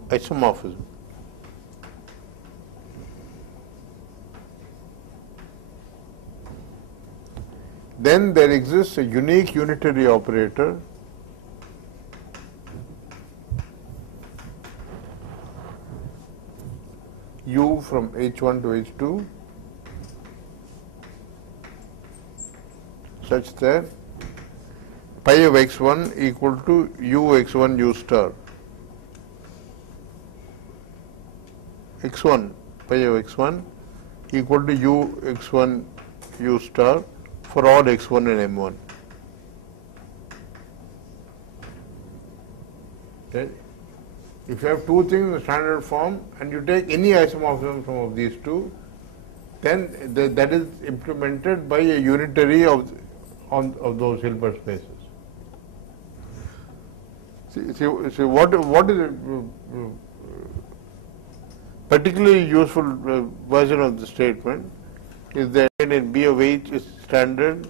Isomorphism. then there exists a unique unitary operator U from H1 to H2 such that pi of x1 equal to U x1 U star. x1, pi of x1 equal to U x1 U star for all x1 and m1. Okay. If you have two things in the standard form and you take any isomorphism of these two, then that is implemented by a unitary of those Hilbert spaces. See what is particularly useful version of the statement is that in B of H is standard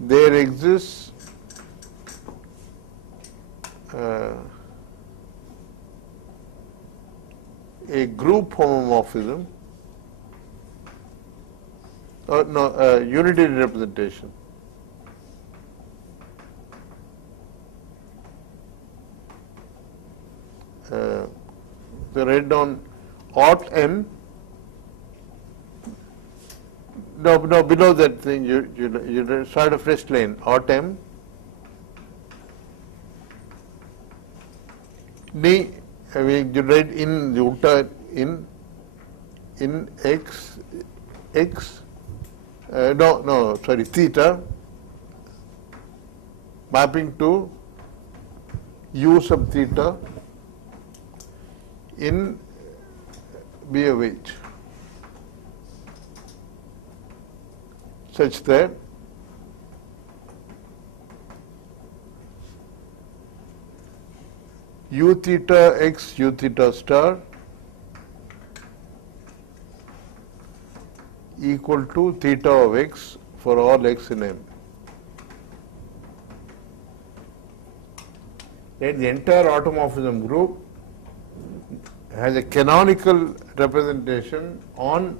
there exists a group homomorphism unitary representation. So write down ought M. No, below that thing you start a fresh line. Ought M. D. I mean, you write in the ulta in x theta mapping to U sub theta in B of H such that U theta x U theta star equal to theta of x for all x in M. Right? The entire automorphism group has a canonical representation on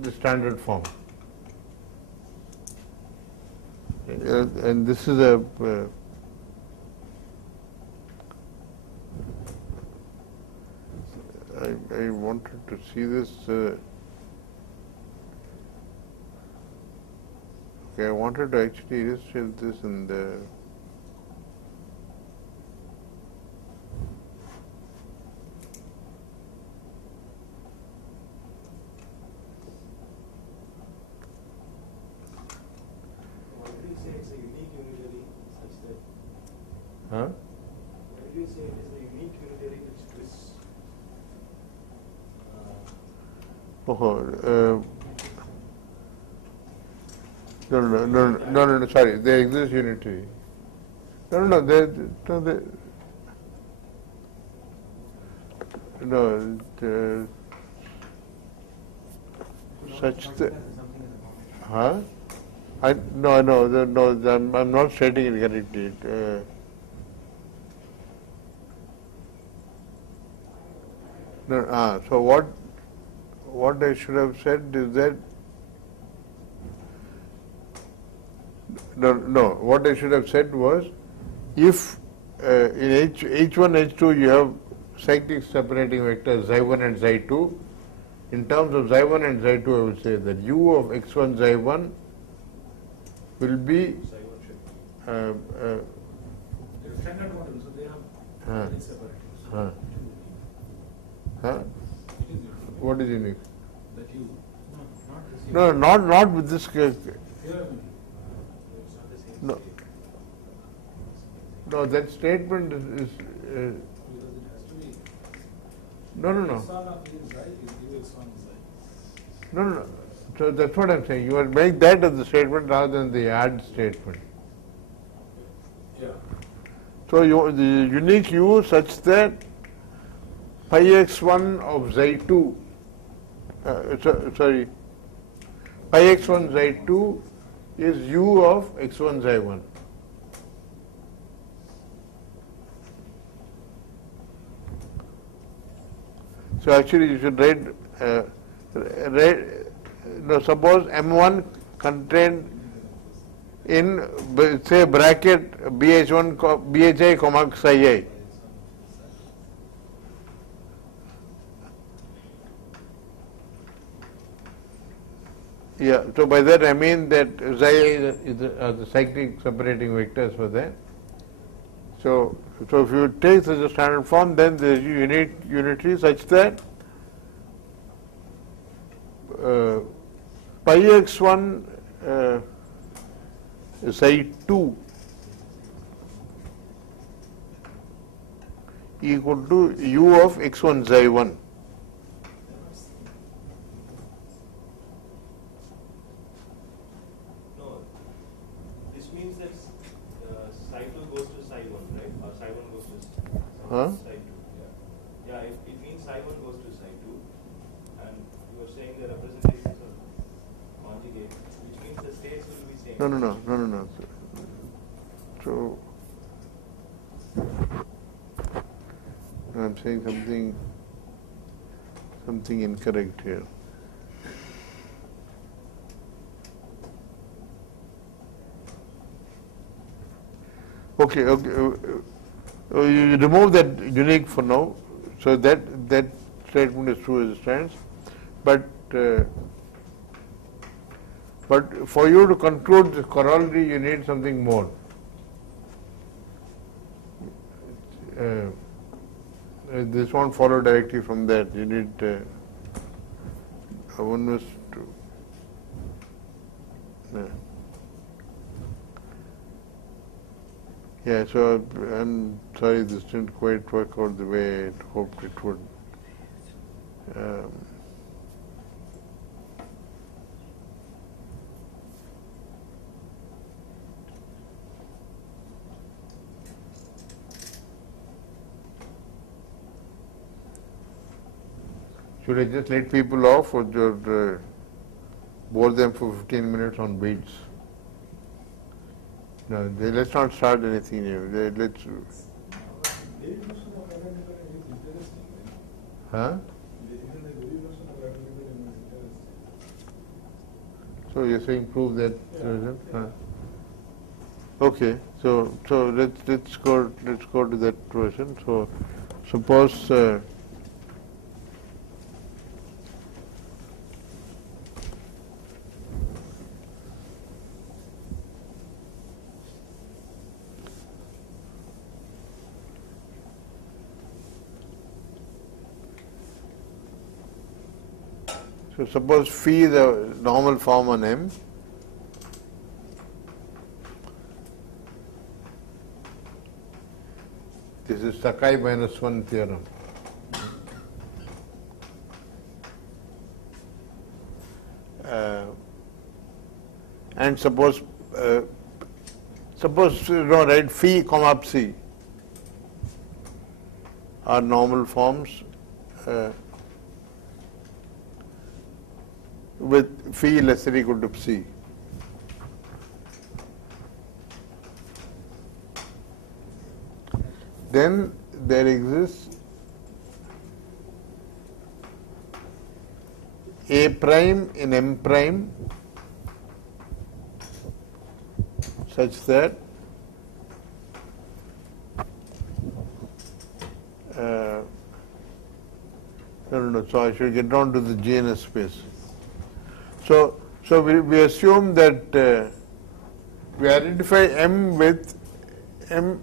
the standard form. And this is a I wanted to see this. Okay, I wanted to actually illustrate this in the. Why did you say it's a unique unitary such that? Huh? Why did you say it is a unique unitary which this? No, sorry, they exist unitary. No, such that, huh? No, I'm not stating it correctly. So what I should have said is that what I should have said was if in H1, H2 you have cyclic separating vectors xi1 and xi2, in terms of xi1 and xi2 I will say that U of x1 xi1 will be They're standard model, so they have separate. What is unique? That you Not with this case. No. No, that statement is no. So that's what I'm saying. You will make that as the statement rather than the add statement. Yeah. So the unique U such that pi x1 of xi2, pi x1 xi2 is U of x1 xi1. So actually you should write, suppose M1 contained in, say, bracket BH1, BHI, comma Psi I. Yeah, so by that I mean that Psi is the cyclic separating vectors for that. So if you take such a standard form, then there is unique unity such that pi x1 psi 2 equal to u of x1 psi 1. No, this means that psi 2 goes to psi 1, right? Or psi 1 goes to Huh? psi 2. Yeah, it means psi 1 goes to psi 2. And you are saying the representations are conjugate, which means the states will be same. No. So I'm saying something incorrect here. Okay. You remove that unique for now. So that statement is true as it stands. But for you to conclude the corollary, you need something more. This won't follow directly from that. You need one was to. Yeah, so I'm sorry this didn't quite work out the way I hoped it would. Should I just let people off or just bore them for 15 minutes on beats? No, let's not start anything new. Let's. Huh? So you're saying prove that version? Huh? Okay. So let's go to that version. So suppose. So suppose phi is a normal form on M. This is Sakai -1 theorem. And suppose write phi comma psi are normal forms with phi less or equal to psi. Then there exists A prime in M prime such that so I should get down to the GNS space. So we assume that we identify M with M.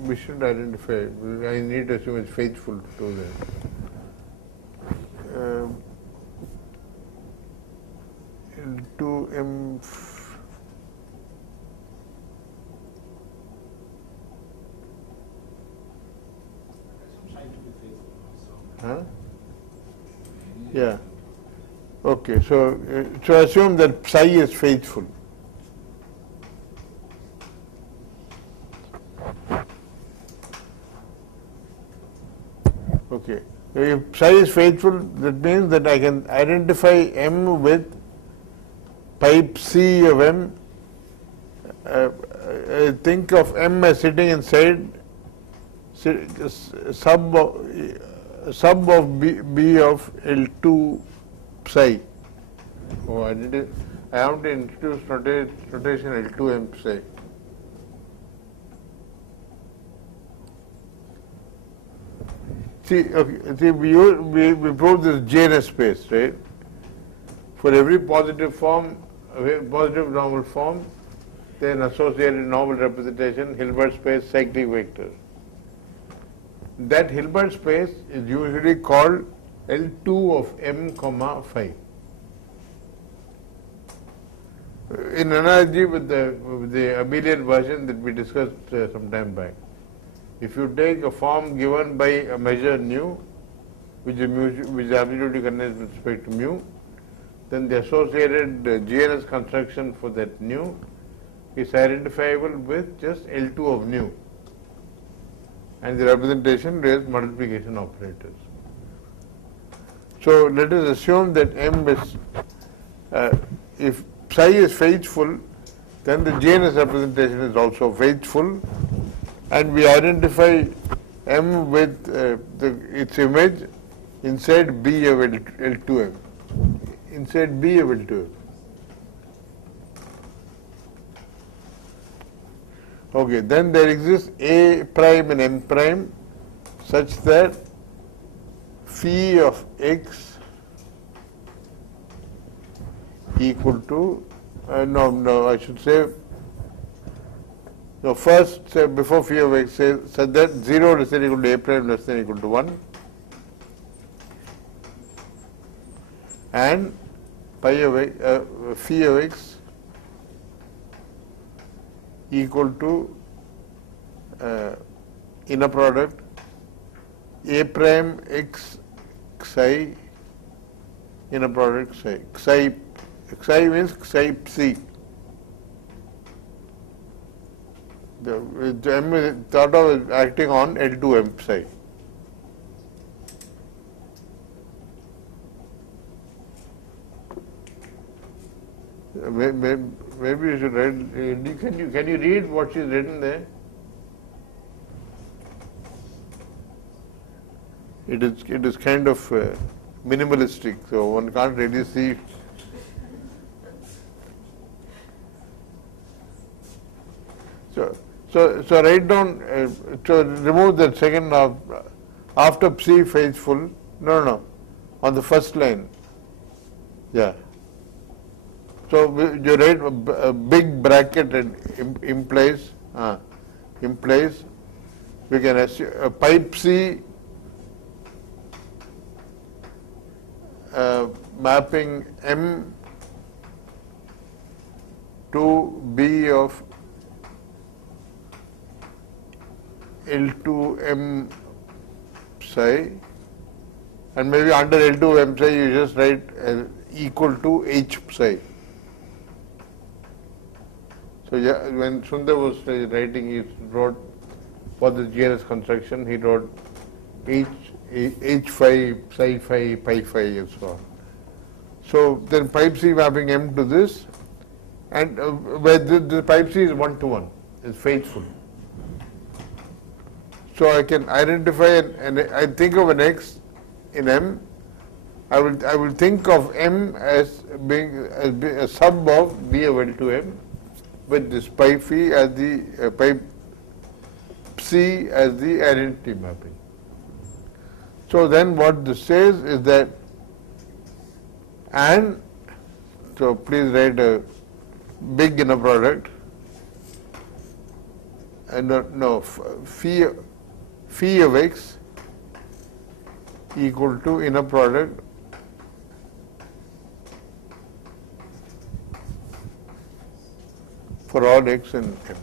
We should identify. I need to assume it's faithful to that. Into M. Huh? Yeah. Okay. So assume that psi is faithful. Okay. If psi is faithful, that means that I can identify M with pipe C of M. Think of M as sitting inside sub sub of B of L2 psi. Oh, I have to introduce notation L2M psi. See, we prove this GNS space, right? For every positive form, positive normal form, then associated normal representation, Hilbert space, cyclic vector. That Hilbert space is usually called L2 of M, phi. In analogy with the abelian version that we discussed some time back. If you take a form given by a measure nu, which is absolutely continuous with respect to mu, then the associated GNS construction for that nu is identifiable with just L2 of nu, and the representation is multiplication operators. So let us assume that M is, if psi is faithful, then the GNS representation is also faithful, and we identify M with its image inside B of L2M. Inside B of L2M. Okay, then there exists A prime and N prime such that phi of x equal to, I should say, first say before phi of x, say such that 0 less than equal to A prime less than equal to 1, and pi of x, phi of x equal to inner product A prime x psi inner product psi. Psi means psi psi. The M is thought of as acting on L2M psi. Maybe you should read. Can you read what she's written there? It is kind of minimalistic, so one can't really see. So write down. So remove that second half after psi faithful. No. On the first line. Yeah. So you write a big bracket and implies we can assume pipe C mapping M to B of L2M psi, and maybe under L2M psi you just write equal to H psi. So yeah, when Sundar was writing, he wrote for the GNS construction, he wrote H phi, psi phi, pi phi, and so on. So then pipe C mapping M to this, and where the pipe C is 1-to-1, is faithful. So I can identify and I think of an X in M. I will think of M as being a sub of B of L2M, with this pi phi as the pi psi as the identity mapping. So then what this says is that, and so please write a big inner product, and phi of x equal to inner product for all x and m.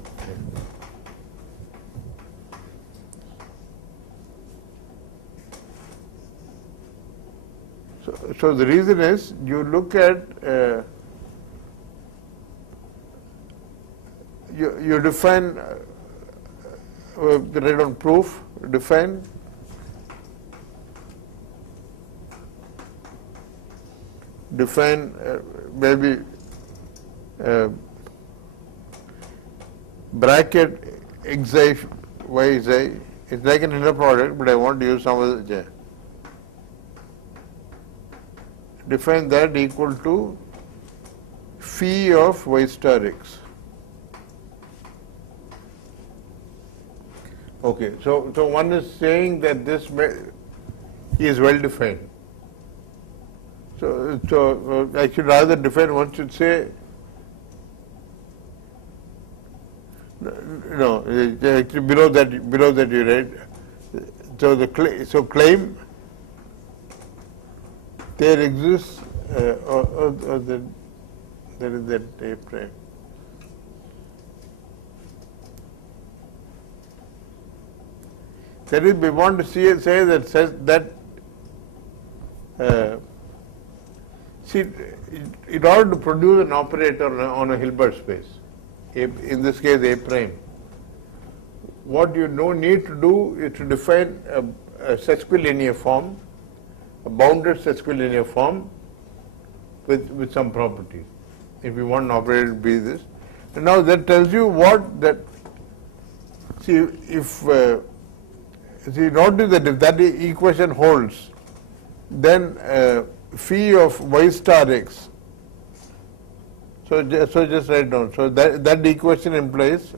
So the reason is, you look at you define write on proof, define maybe bracket xi y xi. It's like an inner product, but I want to use some other j. define that equal to phi of y star x. Okay, so one is saying that this is well defined. So I should rather define, one should say, no, actually below that you write, so claim there exists, there is that A prime. That is, we want to say that says that see, in order to produce an operator on a Hilbert space, in this case A prime, what you need to do is to define a sesquilinear form, a bounded sesquilinear form with some properties. If you want an operator to be this, and now that tells you what that. See, if notice that if that equation holds, then phi of y star x. So just write down. So that equation implies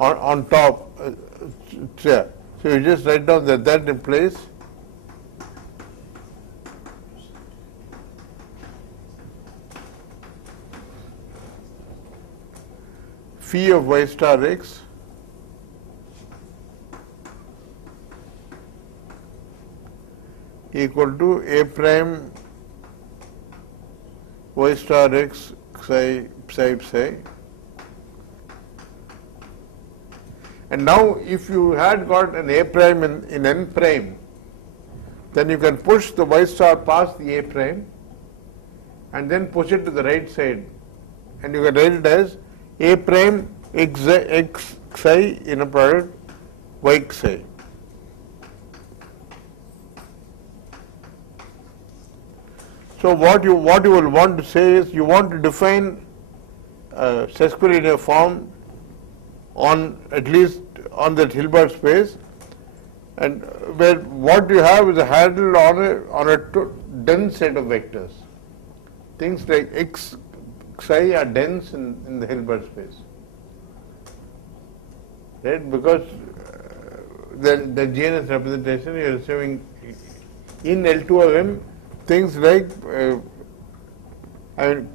on top. So you just write down that implies phi of y star x equal to A prime y star x psi. And now if you had got an A prime in n prime, then you can push the y star past the A prime and then push it to the right side, and you can write it as A prime x psi in a product y psi. So what you will want to say is, you want to define a sesquilinear form on at least on that Hilbert space, and where what you have is a handle on a dense set of vectors. Things like x psi are dense in the Hilbert space, right? Because the genus representation you are assuming in L2 of M. Things like,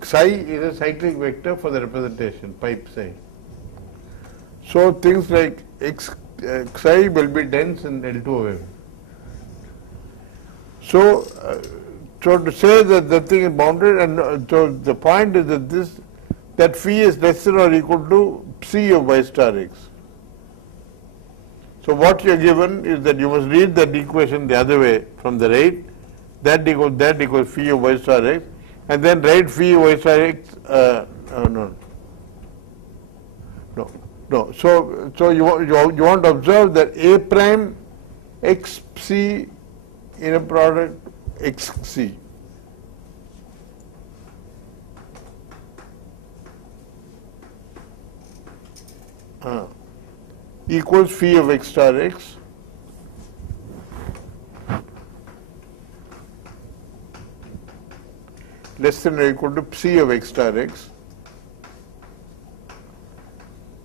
psi is a cyclic vector for the representation, pipe psi. So things like psi will be dense in L2 of M. So to say that the thing is bounded, and so the point is that phi is less than or equal to psi of y star x. So what you are given is that you must read that equation the other way from the right. That equals phi of y star x, and then write phi of y star x. No. So you want to observe that A prime x psi in a product x c. Equals phi of x star x less than or equal to psi of x star x,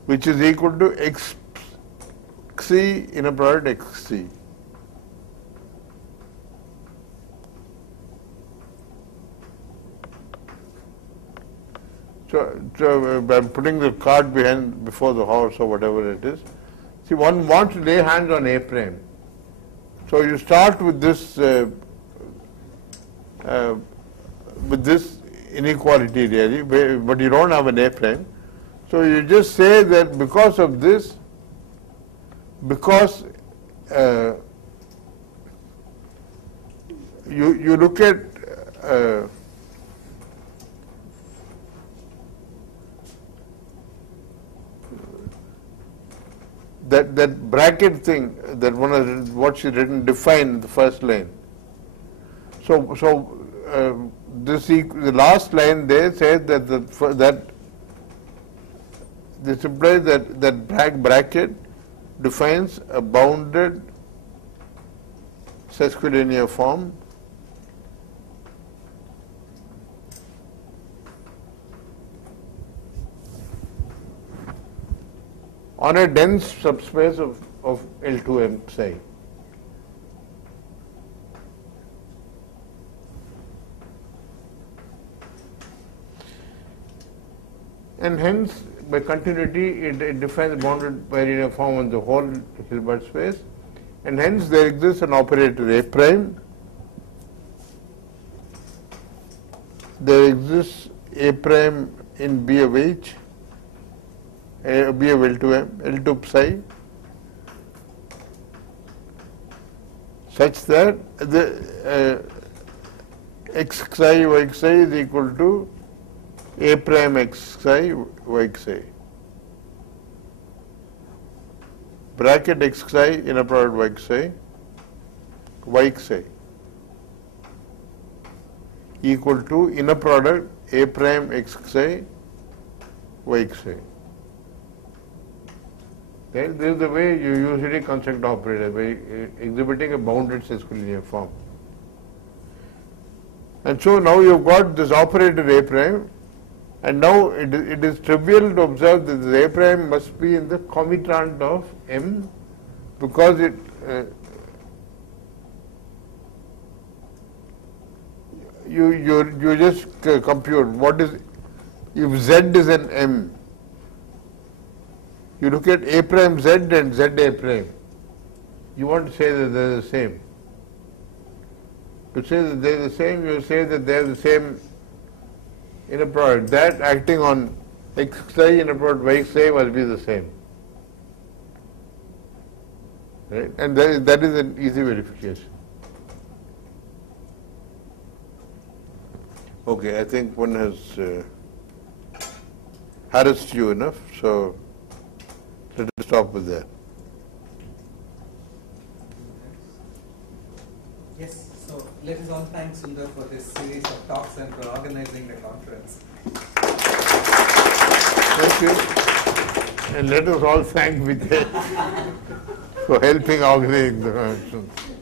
which is equal to x c in a product x c. So I'm putting the cart before the horse or whatever it is. See, one wants to lay hands on A prime. So you start with this inequality really, but you don't have an A prime. So you just say that because of this, because you look at that bracket thing that one has what she didn't define in the first line. So the last line there says that this implies that bracket defines a bounded sesquilinear form on a dense subspace of L2M psi. And hence, by continuity, it defines bounded bilinear form on the whole Hilbert space, and hence there exists an operator A prime. There exists A prime in B of H, B of L2M, L2 psi, such that the x psi y psi is equal to A prime x psi y psi. Bracket x psi inner product y psi equal to inner product A prime x psi y psi. Then this is the way you usually construct operator, by exhibiting a bounded sesquilinear form. And so now you've got this operator A prime, and now it is trivial to observe that the A prime must be in the commutant of M, because you just compute what is, if Z is an M, you look at A prime Z and Z A prime, you want to say that they are the same. To say that they are the same, you say that they are the same inner product. That acting on x psi inner product y psi must be the same. Right? And that is an easy verification. Okay, I think one has harassed you enough, so let us stop with that. Yes, so let us all thank Sundar for this series of talks and for organizing the conference. Thank you. And let us all thank Vijay for helping organize the conference.